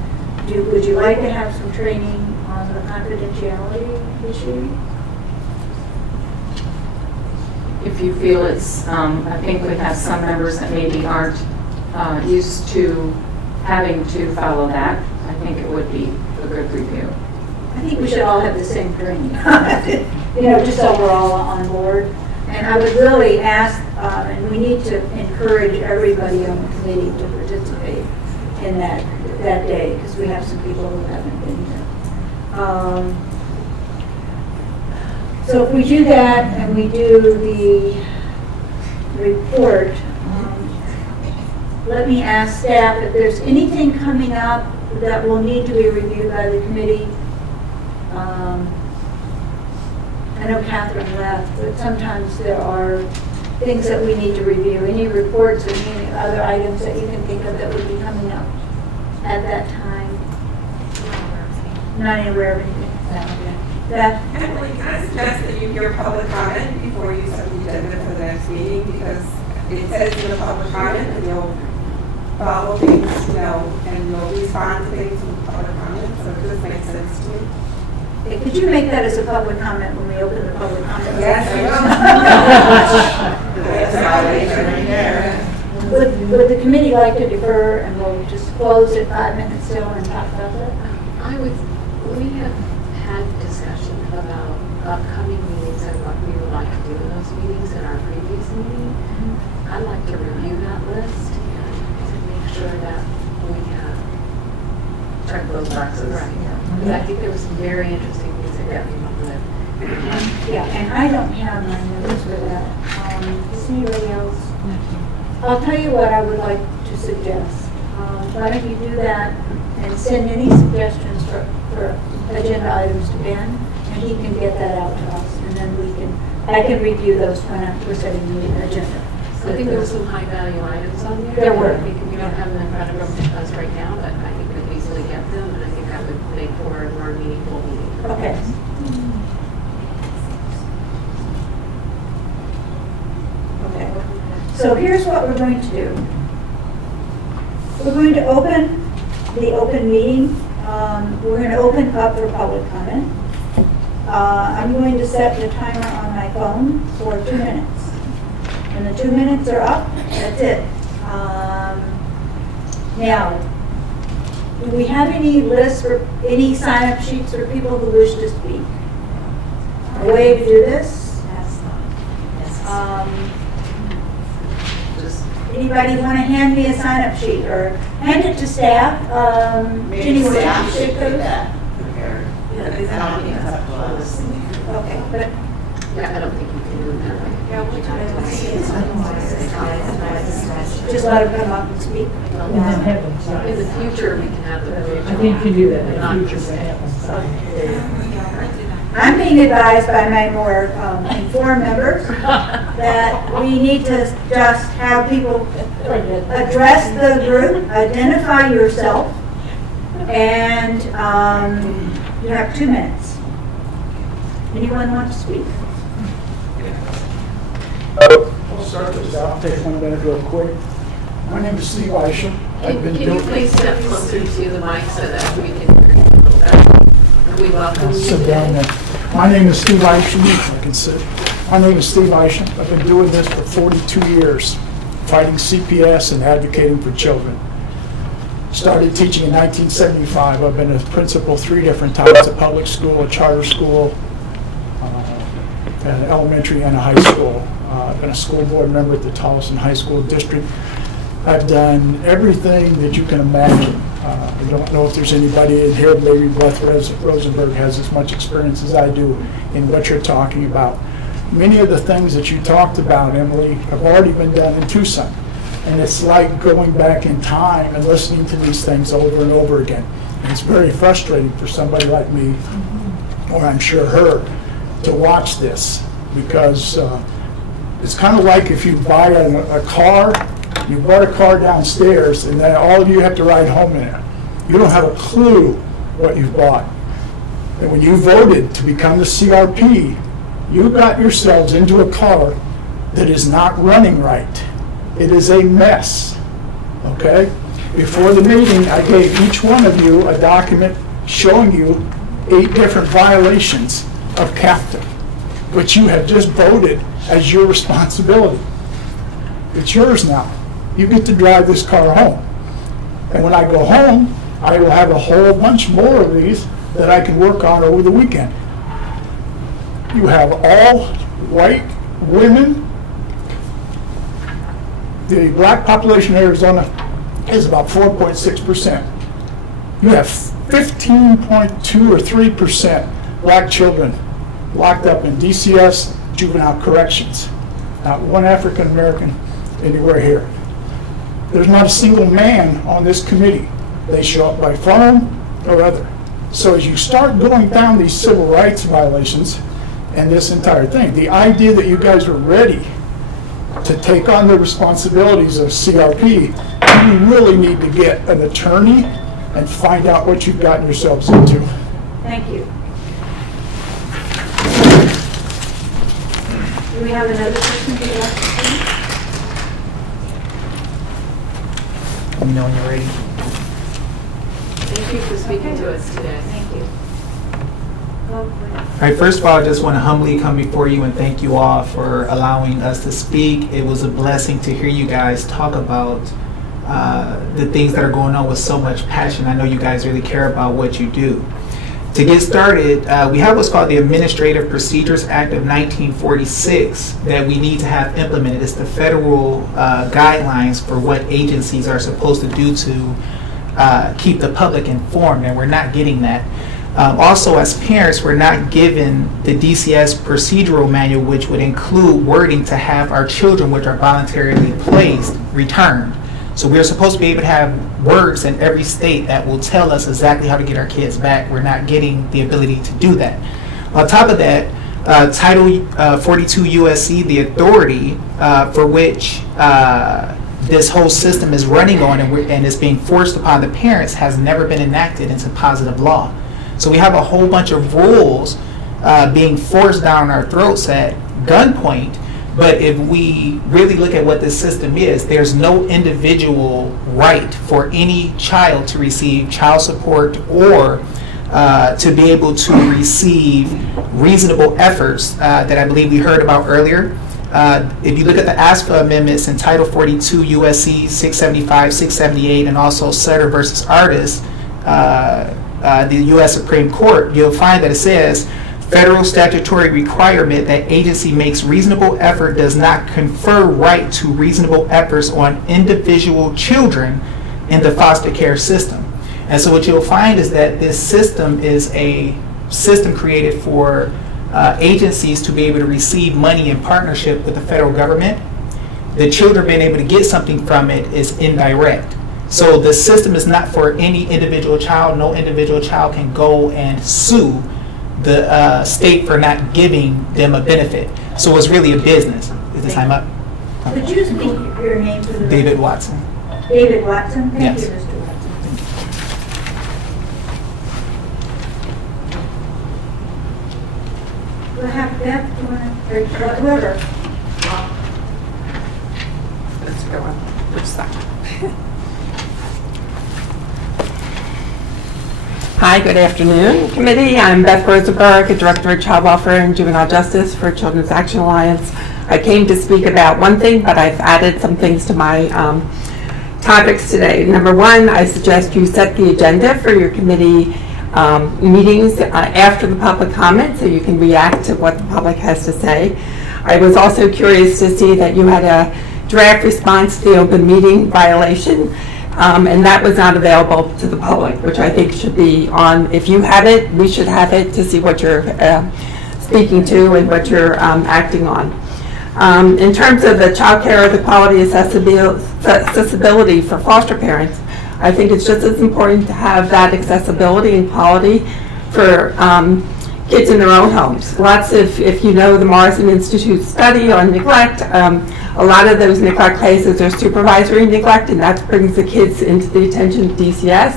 would you like to have some training on the confidentiality issue? If you feel it's, I think we have some members that maybe aren't used to having to follow that. I think it would be a good review. I think we should all have the same training, just so we're all on board. And I would really ask, and we need to encourage everybody on the committee to participate in that day, because we have some people who haven't been here. So if we do that and we do the report, let me ask staff if there's anything coming up that will need to be reviewed by the committee. I know Catherine left, but sometimes there are things that we need to review. Any reports or any other items that you can think of that would be coming up at that time? Not aware of anything. Beth? Emily, can I suggest that you hear public comment before you set the agenda for the next meeting, because it says in the public comment and you'll follow things, and you'll respond to things with public comment, so it just makes sense to me. Hey, could you make that as a public comment when we open the public comment? Yes, I will. Would the committee like to defer and we'll just close at 5 minutes still and talk about that? We have had discussion about upcoming meetings and what we would like to do in those meetings in our previous meeting. I'd like to review that list and to make sure that we Check those boxes. Right. Because I think there were some very interesting things that came up with. Yeah, and I don't have my notes for that. Does anybody else? I'll tell you what I would like to suggest. Why don't you do that and send any suggestions for agenda items to Ben, and he can get that out to us, and then I can review those when we're setting the agenda. I think there were some high value items on there. There were. I think we don't have them in front of us right now, but I think we could easily get them, and I think that would make for a more meaningful meeting. Okay. Okay. So here's what we're going to do. We're going to open the open meeting. We're going to open up for public comment. I'm going to set the timer on my phone for 2 minutes. When the 2 minutes are up, that's it. Now, do we have any lists or any sign-up sheets for people who wish to speak? A way to do this? Anybody want to hand me a sign-up sheet or hand it to staff? Jenny, will you shake those? Okay, but Yeah, I don't think you can do it that way. just let them come up and speak. And then have them sign. In the future, we can have the. I think you do that in the future, but have them sign. I'm being advised by my more informed members that we need to just have people address the group, identify yourself, and you have 2 minutes. Anyone want to speak? I'll start this out. I'll take 1 minute real quick. My name is Steve Isham. Can you please step closer to the mic so that we can hear you a little better? We welcome you. Sit down there. My name is Steve Isham. I can sit. My name is Steve Isham. I've been doing this for 42 years, fighting CPS and advocating for children. Started teaching in 1975. I've been a principal 3 different times, a public school, a charter school, an elementary and a high school. I've been a school board member at the Tolleson High School District. I've done everything that you can imagine. I don't know if there's anybody in here, maybe Beth Rosenberg has as much experience as I do in what you're talking about. Many of the things that you talked about, Emily, have already been done in Tucson. And it's like going back in time and listening to these things over and over again. And it's very frustrating for somebody like me, or I'm sure her, to watch this, because it's kind of like if you buy a car, you bought a car downstairs, and then all of you have to ride home in it. You don't have a clue what you bought. And when you voted to become the CRP, you got yourselves into a car that is not running right. It is a mess, okay? Before the meeting, I gave each one of you a document showing you 8 different violations of CAPTA, which you have just voted as your responsibility. It's yours now. You get to drive this car home. And when I go home, I will have a whole bunch more of these that I can work on over the weekend. You have all white women. The black population in Arizona is about 4.6%. You have 15.2 or 3% black children locked up in DCS juvenile corrections. Not one African American anywhere here. There's not a single man on this committee. They show up by phone or other. So as you start going down these civil rights violations and this entire thing, the idea that you guys are ready to take on the responsibilities of CRP, you really need to get an attorney and find out what you've gotten yourselves into. Thank you. Do we have another person who would like to speak? Let me know when you're ready. Thank you for speaking to us today. Thank you. All right, first of all, I just want to humbly come before you and thank you all for allowing us to speak. It was a blessing to hear you guys talk about the things that are going on with so much passion. I know you guys really care about what you do. To get started, we have what's called the Administrative Procedures Act of 1946 that we need to have implemented. It's the federal guidelines for what agencies are supposed to do to keep the public informed, and we're not getting that. Also, as parents, we're not given the DCS procedural manual, which would include wording to have our children, which are voluntarily placed, returned. So we're supposed to be able to have words in every state that will tell us exactly how to get our kids back. We're not getting the ability to do that. On top of that, Title 42 USC, the authority for which this whole system is running on and is being forced upon the parents, has never been enacted into positive law. So we have a whole bunch of rules being forced down our throats at gunpoint. But if we really look at what this system is, there's no individual right for any child to receive child support or to be able to receive reasonable efforts that I believe we heard about earlier. if you look at the ASFA amendments in Title 42 USC 675, 678, and also Sutter versus Artis, the U.S. Supreme Court, you'll find that it says, federal statutory requirement that agency makes reasonable effort does not confer right to reasonable efforts on individual children in the foster care system. And so what you'll find is that this system is a system created for agencies to be able to receive money in partnership with the federal government. The children being able to get something from it is indirect. So the system is not for any individual child. No individual child can go and sue the state for not giving them a benefit. So it's really a business. Is the time up? Could you speak your name to the David Watson. David Watson? Thank Yes. you, Mr. Watson. We'll have Beth, or whoever. Let's go on. Which side? Hi, good afternoon, committee. I'm Beth Rosenberg, a Director of Child Welfare and Juvenile Justice for Children's Action Alliance. I came to speak about one thing, but I've added some things to my topics today. Number one, I suggest you set the agenda for your committee meetings after the public comment so you can react to what the public has to say. I was also curious to see that you had a draft response to the open meeting violation. And that was not available to the public, which I think should be on. If you have it, we should have it to see what you're speaking to and what you're acting on. In terms of the child care, the quality accessibility for foster parents, I think it's just as important to have that accessibility and quality for kids in their own homes. Lots of, if you know the Morrison Institute study on neglect, a lot of those neglect cases are supervisory neglect, and that brings the kids into the attention of DCS.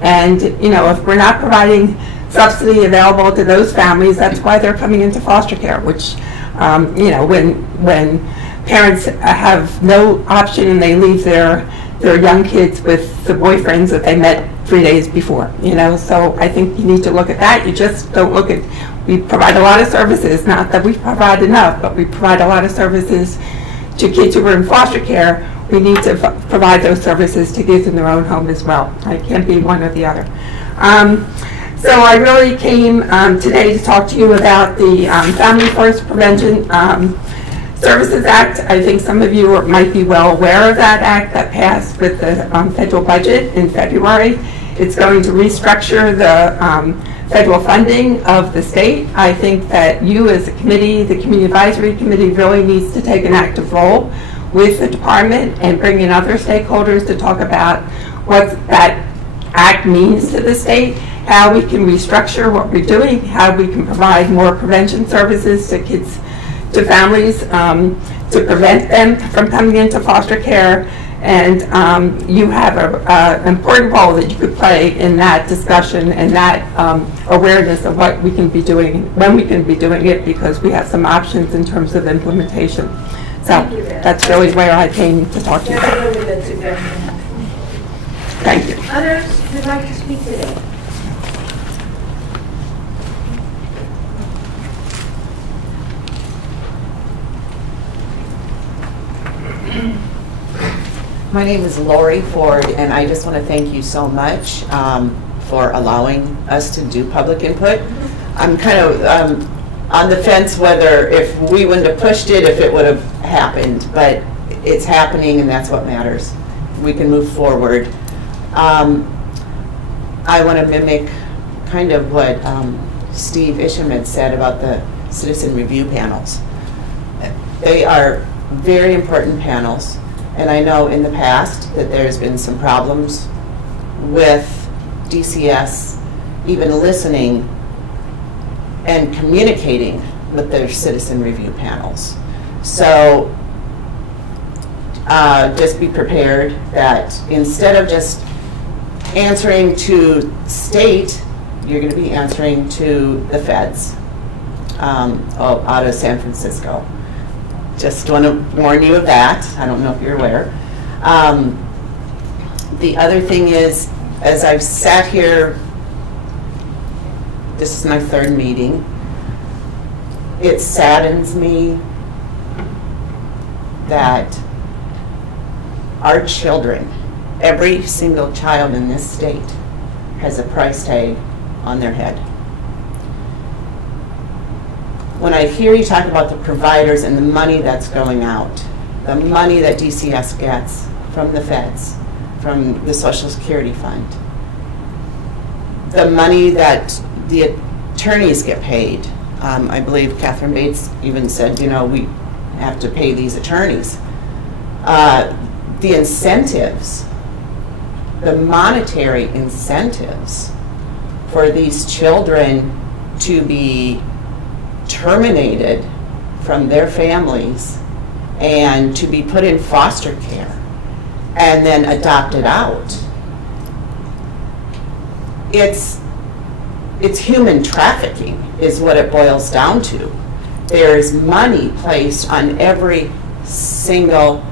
And you know, if we're not providing subsidy available to those families, that's why they're coming into foster care. Which, you know, when parents have no option and they leave their young kids with the boyfriends that they met 3 days before. You know, so I think you need to look at that. You just don't look at. We provide a lot of services. Not that we provide enough, but we provide a lot of services to kids who are in foster care. We need to provide those services to kids in their own home as well. It can't be one or the other. So I really came today to talk to you about the Family First Prevention Services Act. I think some of you might be well aware of that act that passed with the federal budget in February. It's going to restructure the federal funding of the state. I think that you as a committee, the Community Advisory Committee, really needs to take an active role with the department and bring in other stakeholders to talk about what that act means to the state, how we can restructure what we're doing, how we can provide more prevention services to kids, to families, to prevent them from coming into foster care. And you have an important role that you could play in that discussion and that awareness of what we can be doing, when we can be doing it, because we have some options in terms of implementation. So that's really where I came to talk to you about. Thank you. Others who'd like to speak today? My name is Lori Ford, and I just want to thank you so much for allowing us to do public input. I'm kind of on the fence whether if we wouldn't have pushed it, if it would have happened, but it's happening, and that's what matters. We can move forward. I want to mimic kind of what Steve Isham had said about the citizen review panels. They are very important panels. And I know in the past that there's been some problems with DCS even listening and communicating with their citizen review panels. So just be prepared that instead of just answering to state, you're going to be answering to the feds out of San Francisco. Just want to warn you of that. I don't know if you're aware. The other thing is, as I've sat here, this is my third meeting, it saddens me that our children, every single child in this state, has a price tag on their head. When I hear you talk about the providers and the money that's going out, the money that DCS gets from the feds, from the Social Security Fund, the money that the attorneys get paid. I believe Catherine Bates even said, you know, we have to pay these attorneys. The incentives, the monetary incentives for these children to be terminated from their families and to be put in foster care and then adopted out. It's human trafficking is what it boils down to. There's money placed on every single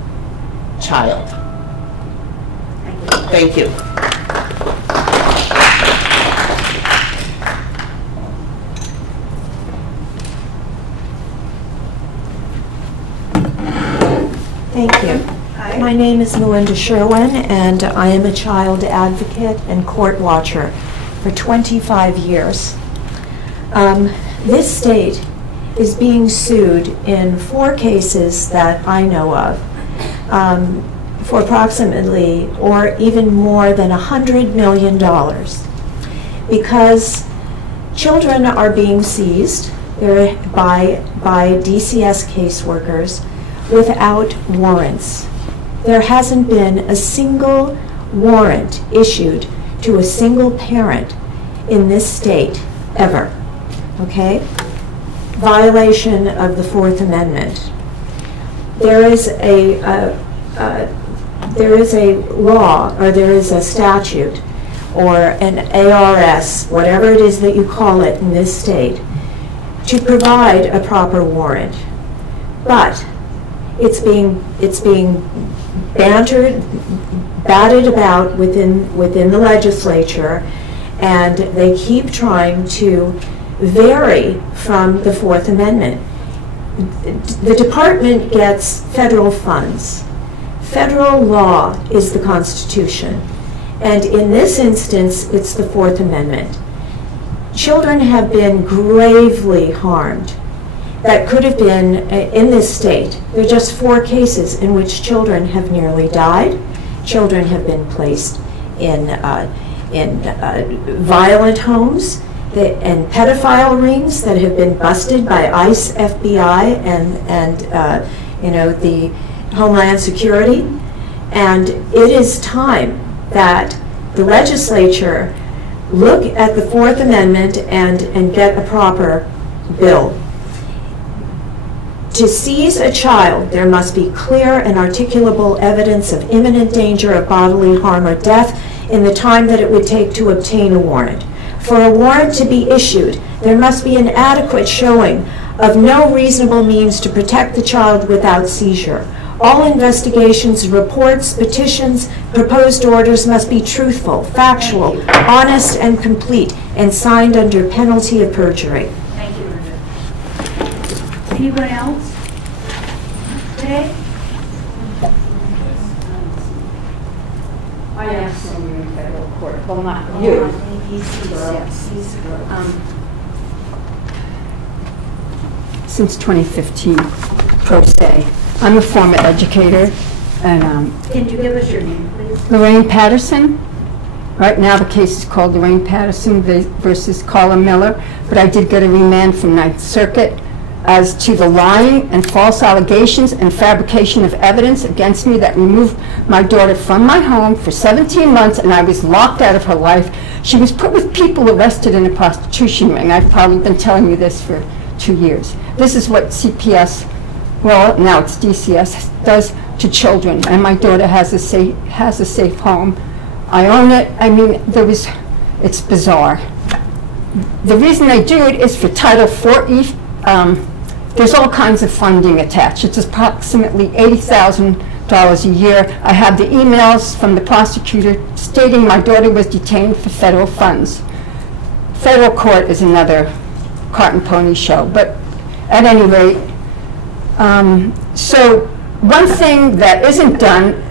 child. Thank you. Thank you. Hi. My name is Melinda Sherwin, and I am a child advocate and court watcher for 25 years. This state is being sued in 4 cases that I know of for approximately or even more than $100 million because children are being seized by DCS caseworkers without warrants. There hasn't been a single warrant issued to a single parent in this state ever, okay? Violation of the 4th Amendment. There is a law, or there is a statute, or an ARS, whatever it is that you call it in this state, to provide a proper warrant. But it's being batted about within the legislature, and they keep trying to vary from the 4th Amendment. The department gets federal funds. Federal law is the Constitution, and in this instance, it's the 4th Amendment. Children have been gravely harmed. That could have been in this state. There are just 4 cases in which children have nearly died. Children have been placed in violent homes and pedophile rings that have been busted by ICE, FBI, and the Homeland Security. And it is time that the legislature look at the 4th Amendment and get a proper bill. To seize a child, there must be clear and articulable evidence of imminent danger of bodily harm or death in the time that it would take to obtain a warrant. For a warrant to be issued, there must be an adequate showing of no reasonable means to protect the child without seizure. All investigations, reports, petitions, proposed orders must be truthful, factual, honest, and complete, and signed under penalty of perjury. Thank you, Linda. Anyone else today? I am suing you in federal court. Well, not you. Since 2015, pro se. I'm a former educator, and Can you give us your name, please? Lorraine Patterson. Right now, the case is called Lorraine Patterson versus Carla Miller, but I did get a remand from 9th Circuit as to the lying and false allegations and fabrication of evidence against me that removed my daughter from my home for 17 months, and I was locked out of her life. She was put with people arrested in a prostitution ring. I've probably been telling you this for 2 years. This is what CPS, well, now it's DCS, does to children, and my daughter has a safe home. I own it. I mean, it's bizarre. The reason I do it is for Title 4E. There's all kinds of funding attached. It's approximately $80,000 a year. I have the emails from the prosecutor stating my daughter was detained for federal funds. Federal court is another cart and pony show, but at any rate, so one thing that isn't done,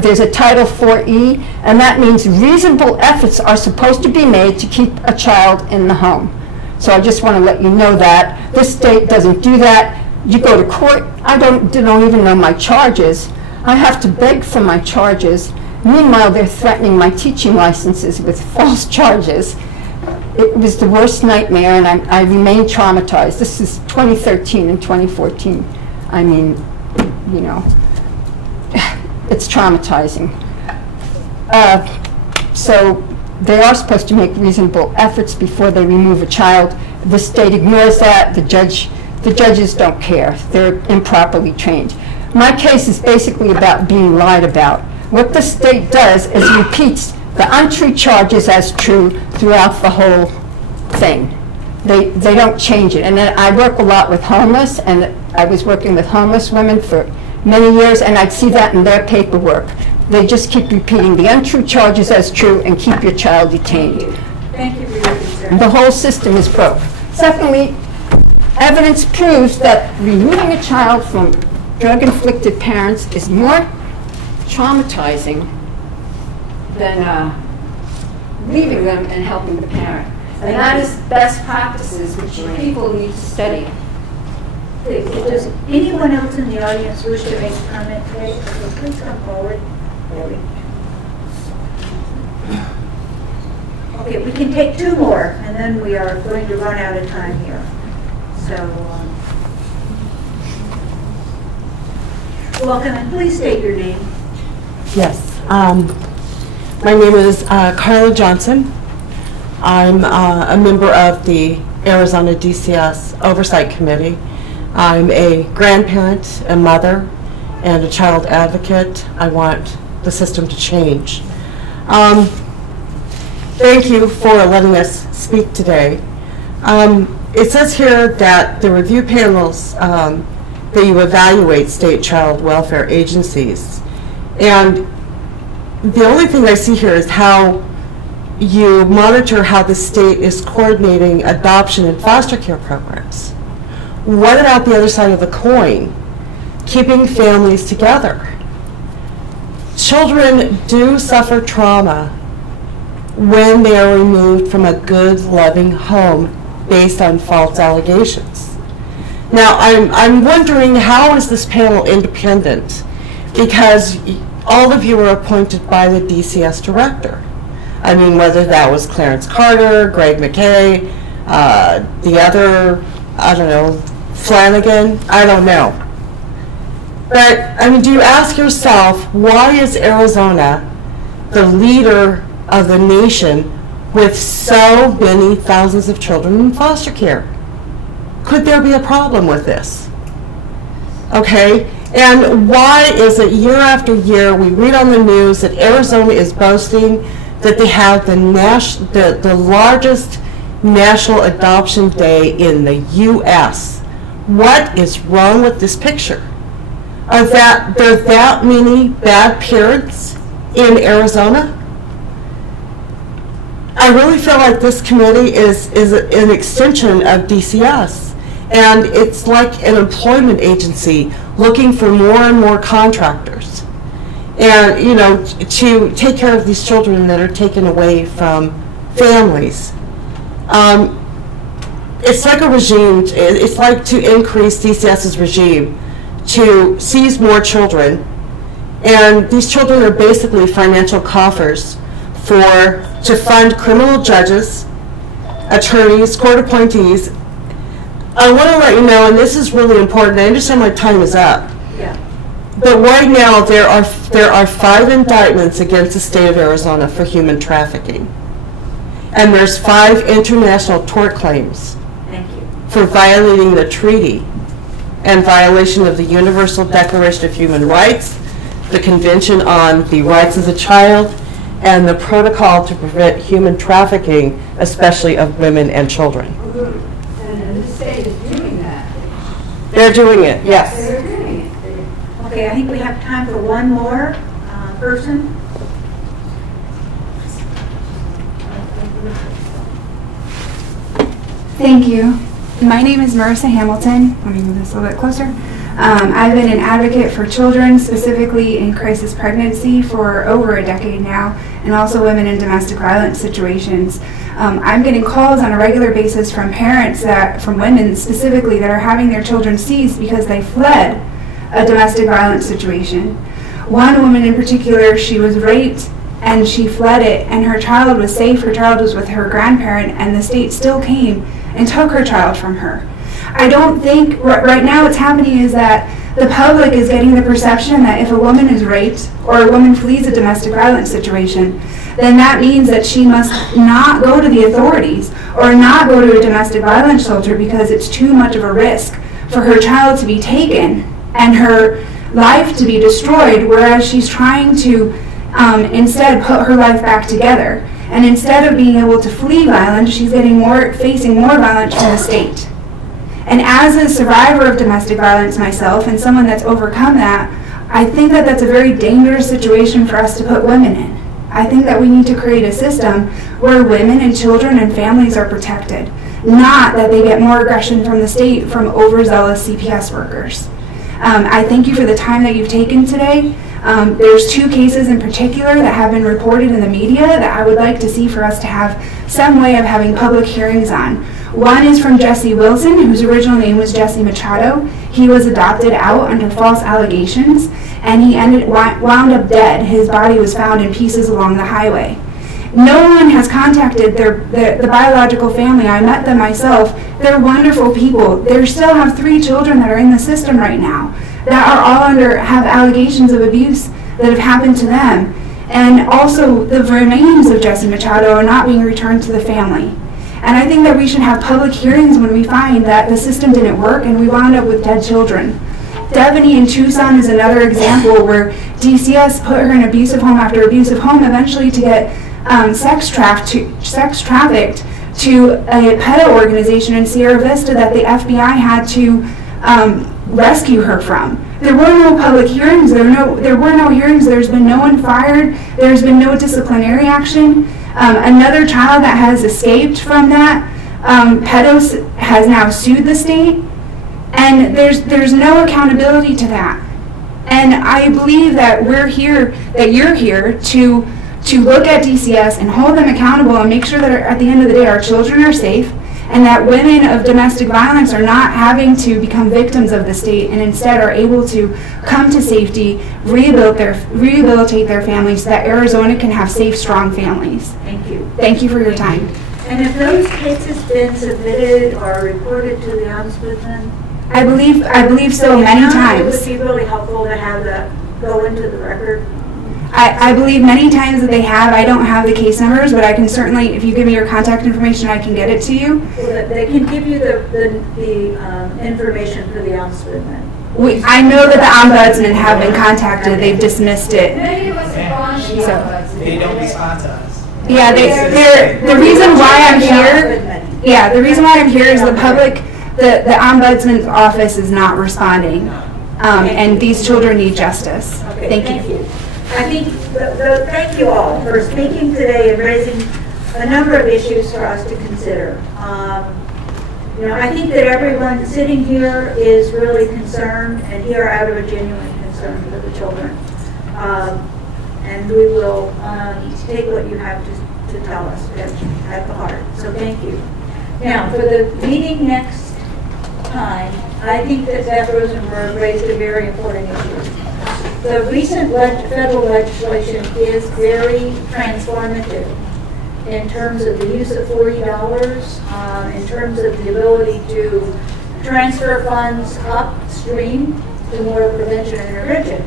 there's a Title 4E, and that means reasonable efforts are supposed to be made to keep a child in the home. So I just want to let you know that. This state doesn't do that. You go to court, I don't even know my charges. I have to beg for my charges. Meanwhile, they're threatening my teaching licenses with false charges. It was the worst nightmare, and I remain traumatized. This is 2013 and 2014. I mean, you know, it's traumatizing. So they are supposed to make reasonable efforts before they remove a child. The state ignores that. The judges don't care. They're improperly trained. My case is basically about being lied about. What the state does is repeats the untrue charges as true throughout the whole thing. They don't change it. And then I work a lot with homeless, and I was working with homeless women for many years, and I'd see that in their paperwork. They just keep repeating the untrue charges as true and keep your child detained. Thank you for your concern. The whole system is broke. Secondly, evidence proves that removing a child from drug-inflicted parents is more traumatizing than leaving them and helping the parent. And that is best practices, which people need to study. Does anyone else in the audience wish to make a comment today? Please come forward. Okay, we can take two more, and then we are going to run out of time here. So, welcome, and please state your name. Yes. My name is Carla Johnson. I'm a member of the Arizona DCS Oversight Committee. I'm a grandparent, a mother, and a child advocate. I want the system to change. Thank you for letting us speak today. It says here that the review panels, that you evaluate state child welfare agencies. And the only thing I see here is how you monitor how the state is coordinating adoption and foster care programs. What about the other side of the coin? Keeping families together. Children do suffer trauma when they are removed from a good, loving home based on false allegations. Now, I'm wondering, how is this panel independent? Because all of you were appointed by the DCS director. I mean, whether that was Clarence Carter, Greg McKay, the other, I don't know, Flanagan, I don't know. But, I mean, do you ask yourself, why is Arizona the leader of the nation with so many thousands of children in foster care? Could there be a problem with this? Okay, and why is it year after year we read on the news that Arizona is boasting that they have the largest national adoption day in the U.S.? What is wrong with this picture? Are there that many bad parents in Arizona? I really feel like this committee is an extension of DCS, and it's like an employment agency looking for more and more contractors, and you know, to take care of these children that are taken away from families. It's like a regime. It's like to increase DCS's regime to seize more children, and these children are basically financial coffers to fund criminal judges, attorneys, court appointees. I want to let you know, and this is really important, I understand my time is up, but right now there are 5 indictments against the state of Arizona for human trafficking. And there's 5 international tort claims for violating the treaty and violation of the Universal Declaration of Human Rights, the Convention on the Rights of the Child, and the Protocol to Prevent Human Trafficking, especially of women and children. And the state is doing that. They're doing it, yes. They're doing it. Okay, I think we have time for one more person. Thank you. My name is Marissa Hamilton. Let me move this a little bit closer. I've been an advocate for children, specifically in crisis pregnancy, for over a decade now, and also women in domestic violence situations. I'm getting calls on a regular basis from parents, from women specifically, that are having their children seized because they fled a domestic violence situation. One woman in particular, she was raped and she fled it, and her child was safe. Her child was with her grandparent, and the state still came and took her child from her. I don't think, right now what's happening is that the public is getting the perception that if a woman is raped or a woman flees a domestic violence situation, then that means that she must not go to the authorities or not go to a domestic violence shelter because it's too much of a risk for her child to be taken and her life to be destroyed, whereas she's trying to instead put her life back together. And instead of being able to flee violence, she's facing more violence from the state. And as a survivor of domestic violence myself, and someone that's overcome that, I think that that's a very dangerous situation for us to put women in. I think that we need to create a system where women and children and families are protected, not that they get more aggression from the state from overzealous CPS workers. I thank you for the time that you've taken today. There's 2 cases in particular that have been reported in the media that I would like to see for us to have some way of having public hearings on. One is from Jesse Wilson, whose original name was Jesse Machado. He was adopted out under false allegations, and he wound up dead. His body was found in pieces along the highway. No one has contacted the biological family. I met them myself. They're wonderful people. They still have 3 children that are in the system right now that are all have allegations of abuse that have happened to them. And also the remains of Jesse Machado are not being returned to the family. And I think that we should have public hearings when we find that the system didn't work and we wound up with dead children. Devaney in Tucson is another example where DCS put her in abusive home after abusive home, eventually to get sex trafficked to a pedo organization in Sierra Vista that the FBI had to rescue her from. There were no public hearings. There were no hearings. There's been no one fired. There's been no disciplinary action. Another child that has escaped from that pedo has now sued the state, and there's no accountability to that. And I believe that you're here to look at DCS and hold them accountable and make sure that at the end of the day our children are safe, and that women of domestic violence are not having to become victims of the state and instead are able to come to safety, rehabilitate their families so that Arizona can have safe, strong families. Thank you. Thank you for your time. And have those cases been submitted or reported to the Ombudsman? I believe so, many times. It would be really helpful to have that go into the record. I believe many times that they have. I don't have the case numbers, but I can certainly, if you give me your contact information, I can get it to you. Well, they can give you the information for the Ombudsman. I know that the Ombudsman have been contacted. They've dismissed it. Many of us have gone to the Ombudsman. They don't respond to us. Yeah, the reason why I'm here. Yeah, the reason why I'm here is the public. The Ombudsman's office is not responding, and these children need justice. Okay, thank you. I think, thank you all for speaking today and raising a number of issues for us to consider. I think that everyone sitting here is really concerned and here out of a genuine concern for the children. And we will take what you have to tell us at the heart. So thank you. Now, for the meeting next time, I think that Beth Rosenberg raised a very important issue. The recent federal legislation is very transformative in terms of the use of $40, in terms of the ability to transfer funds upstream to more prevention and intervention.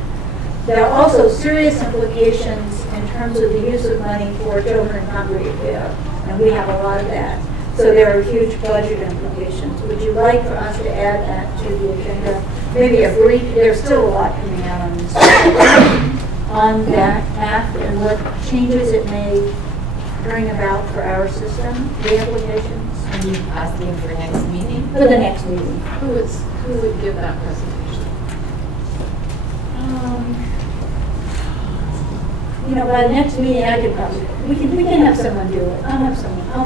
There are also serious implications in terms of the use of money for children hungry, and we have a lot of that. So there are huge budget implications. Would you like for us to add that to the agenda? Maybe a brief, there's still a lot coming out on this, on that path and what changes it may bring about for our system, the implications. Are you asking for next meeting? For the next meeting. Who would give that presentation? By the next meeting, I could probably, we can have someone do it. I'll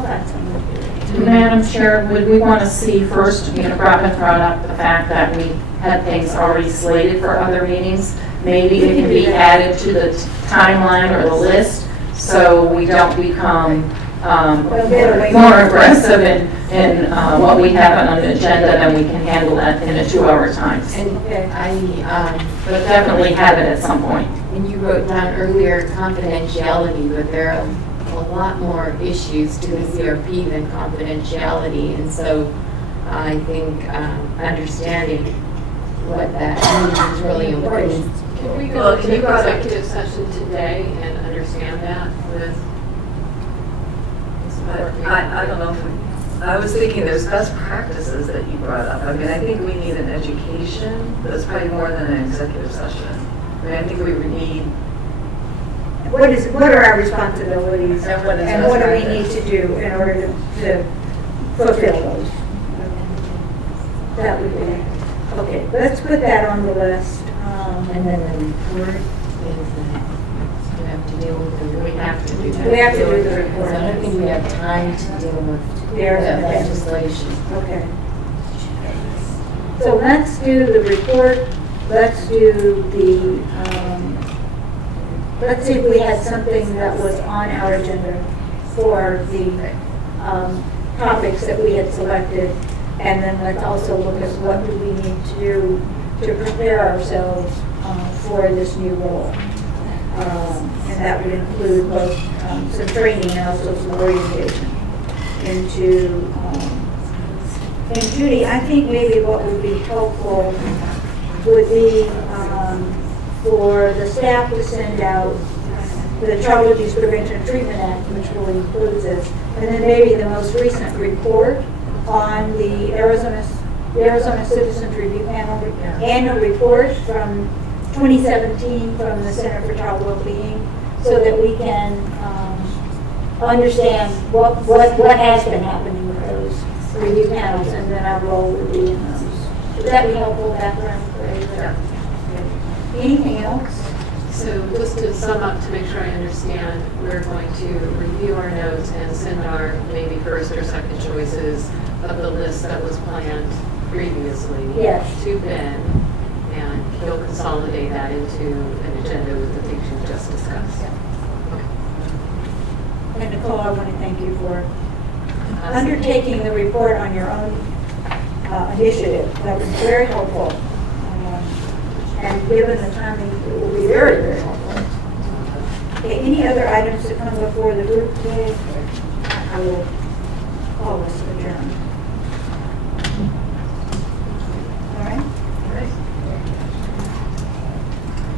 find someone to do it. Madam Chair, would we want to see first, Robin brought up the fact that we had things already slated for other meetings, maybe it can be added to the timeline or the list, so we don't become more aggressive in what we have on an agenda, then we can handle that in a 2-hour time. And But definitely have it at some point. And you wrote down earlier confidentiality, but there are a lot more issues to the CRP than confidentiality, and so I think understanding what that means is really important. Can we go into executive session today and understand that with? I don't know if I was thinking there's best practices that you brought up. I mean, I think we need an education that's probably more than an executive session. I mean, I think we would need. What are our responsibilities and what do we need to do in order to fulfill those? That would be, okay, let's put that on the list. And then the report is you have to deal with the, we have to do that. We have to do the report. So I don't think we have time to deal with the legislation. Okay. So let's do the report. Let's do the, let's see if we had something that was on our agenda for the topics that we had selected. And then let's also look at what do we need to do to prepare ourselves for this new role. And that would include both some training and also some orientation into, and Judy, I think maybe what would be helpful would be for the staff to send out the Child Abuse Prevention and Treatment Act, which really includes this, and then maybe the most recent report on the Arizona Citizens Review Panel annual report from 2017 from the Center for Child Wellbeing, so that we can understand what has been happening with those review panels, and then our role would be in those. Would that be helpful background for everybody? Anything else? So just to sum up, to make sure I understand, we're going to review our notes and send our maybe first or second choices of the list that was planned previously to Ben, and he'll consolidate that into an agenda with the things you've just discussed. And Nicole, I want to thank you for undertaking the report on your own initiative. That was very helpful. And given the timing, it will be very, very helpful. Okay, any other items that come before the group today? I will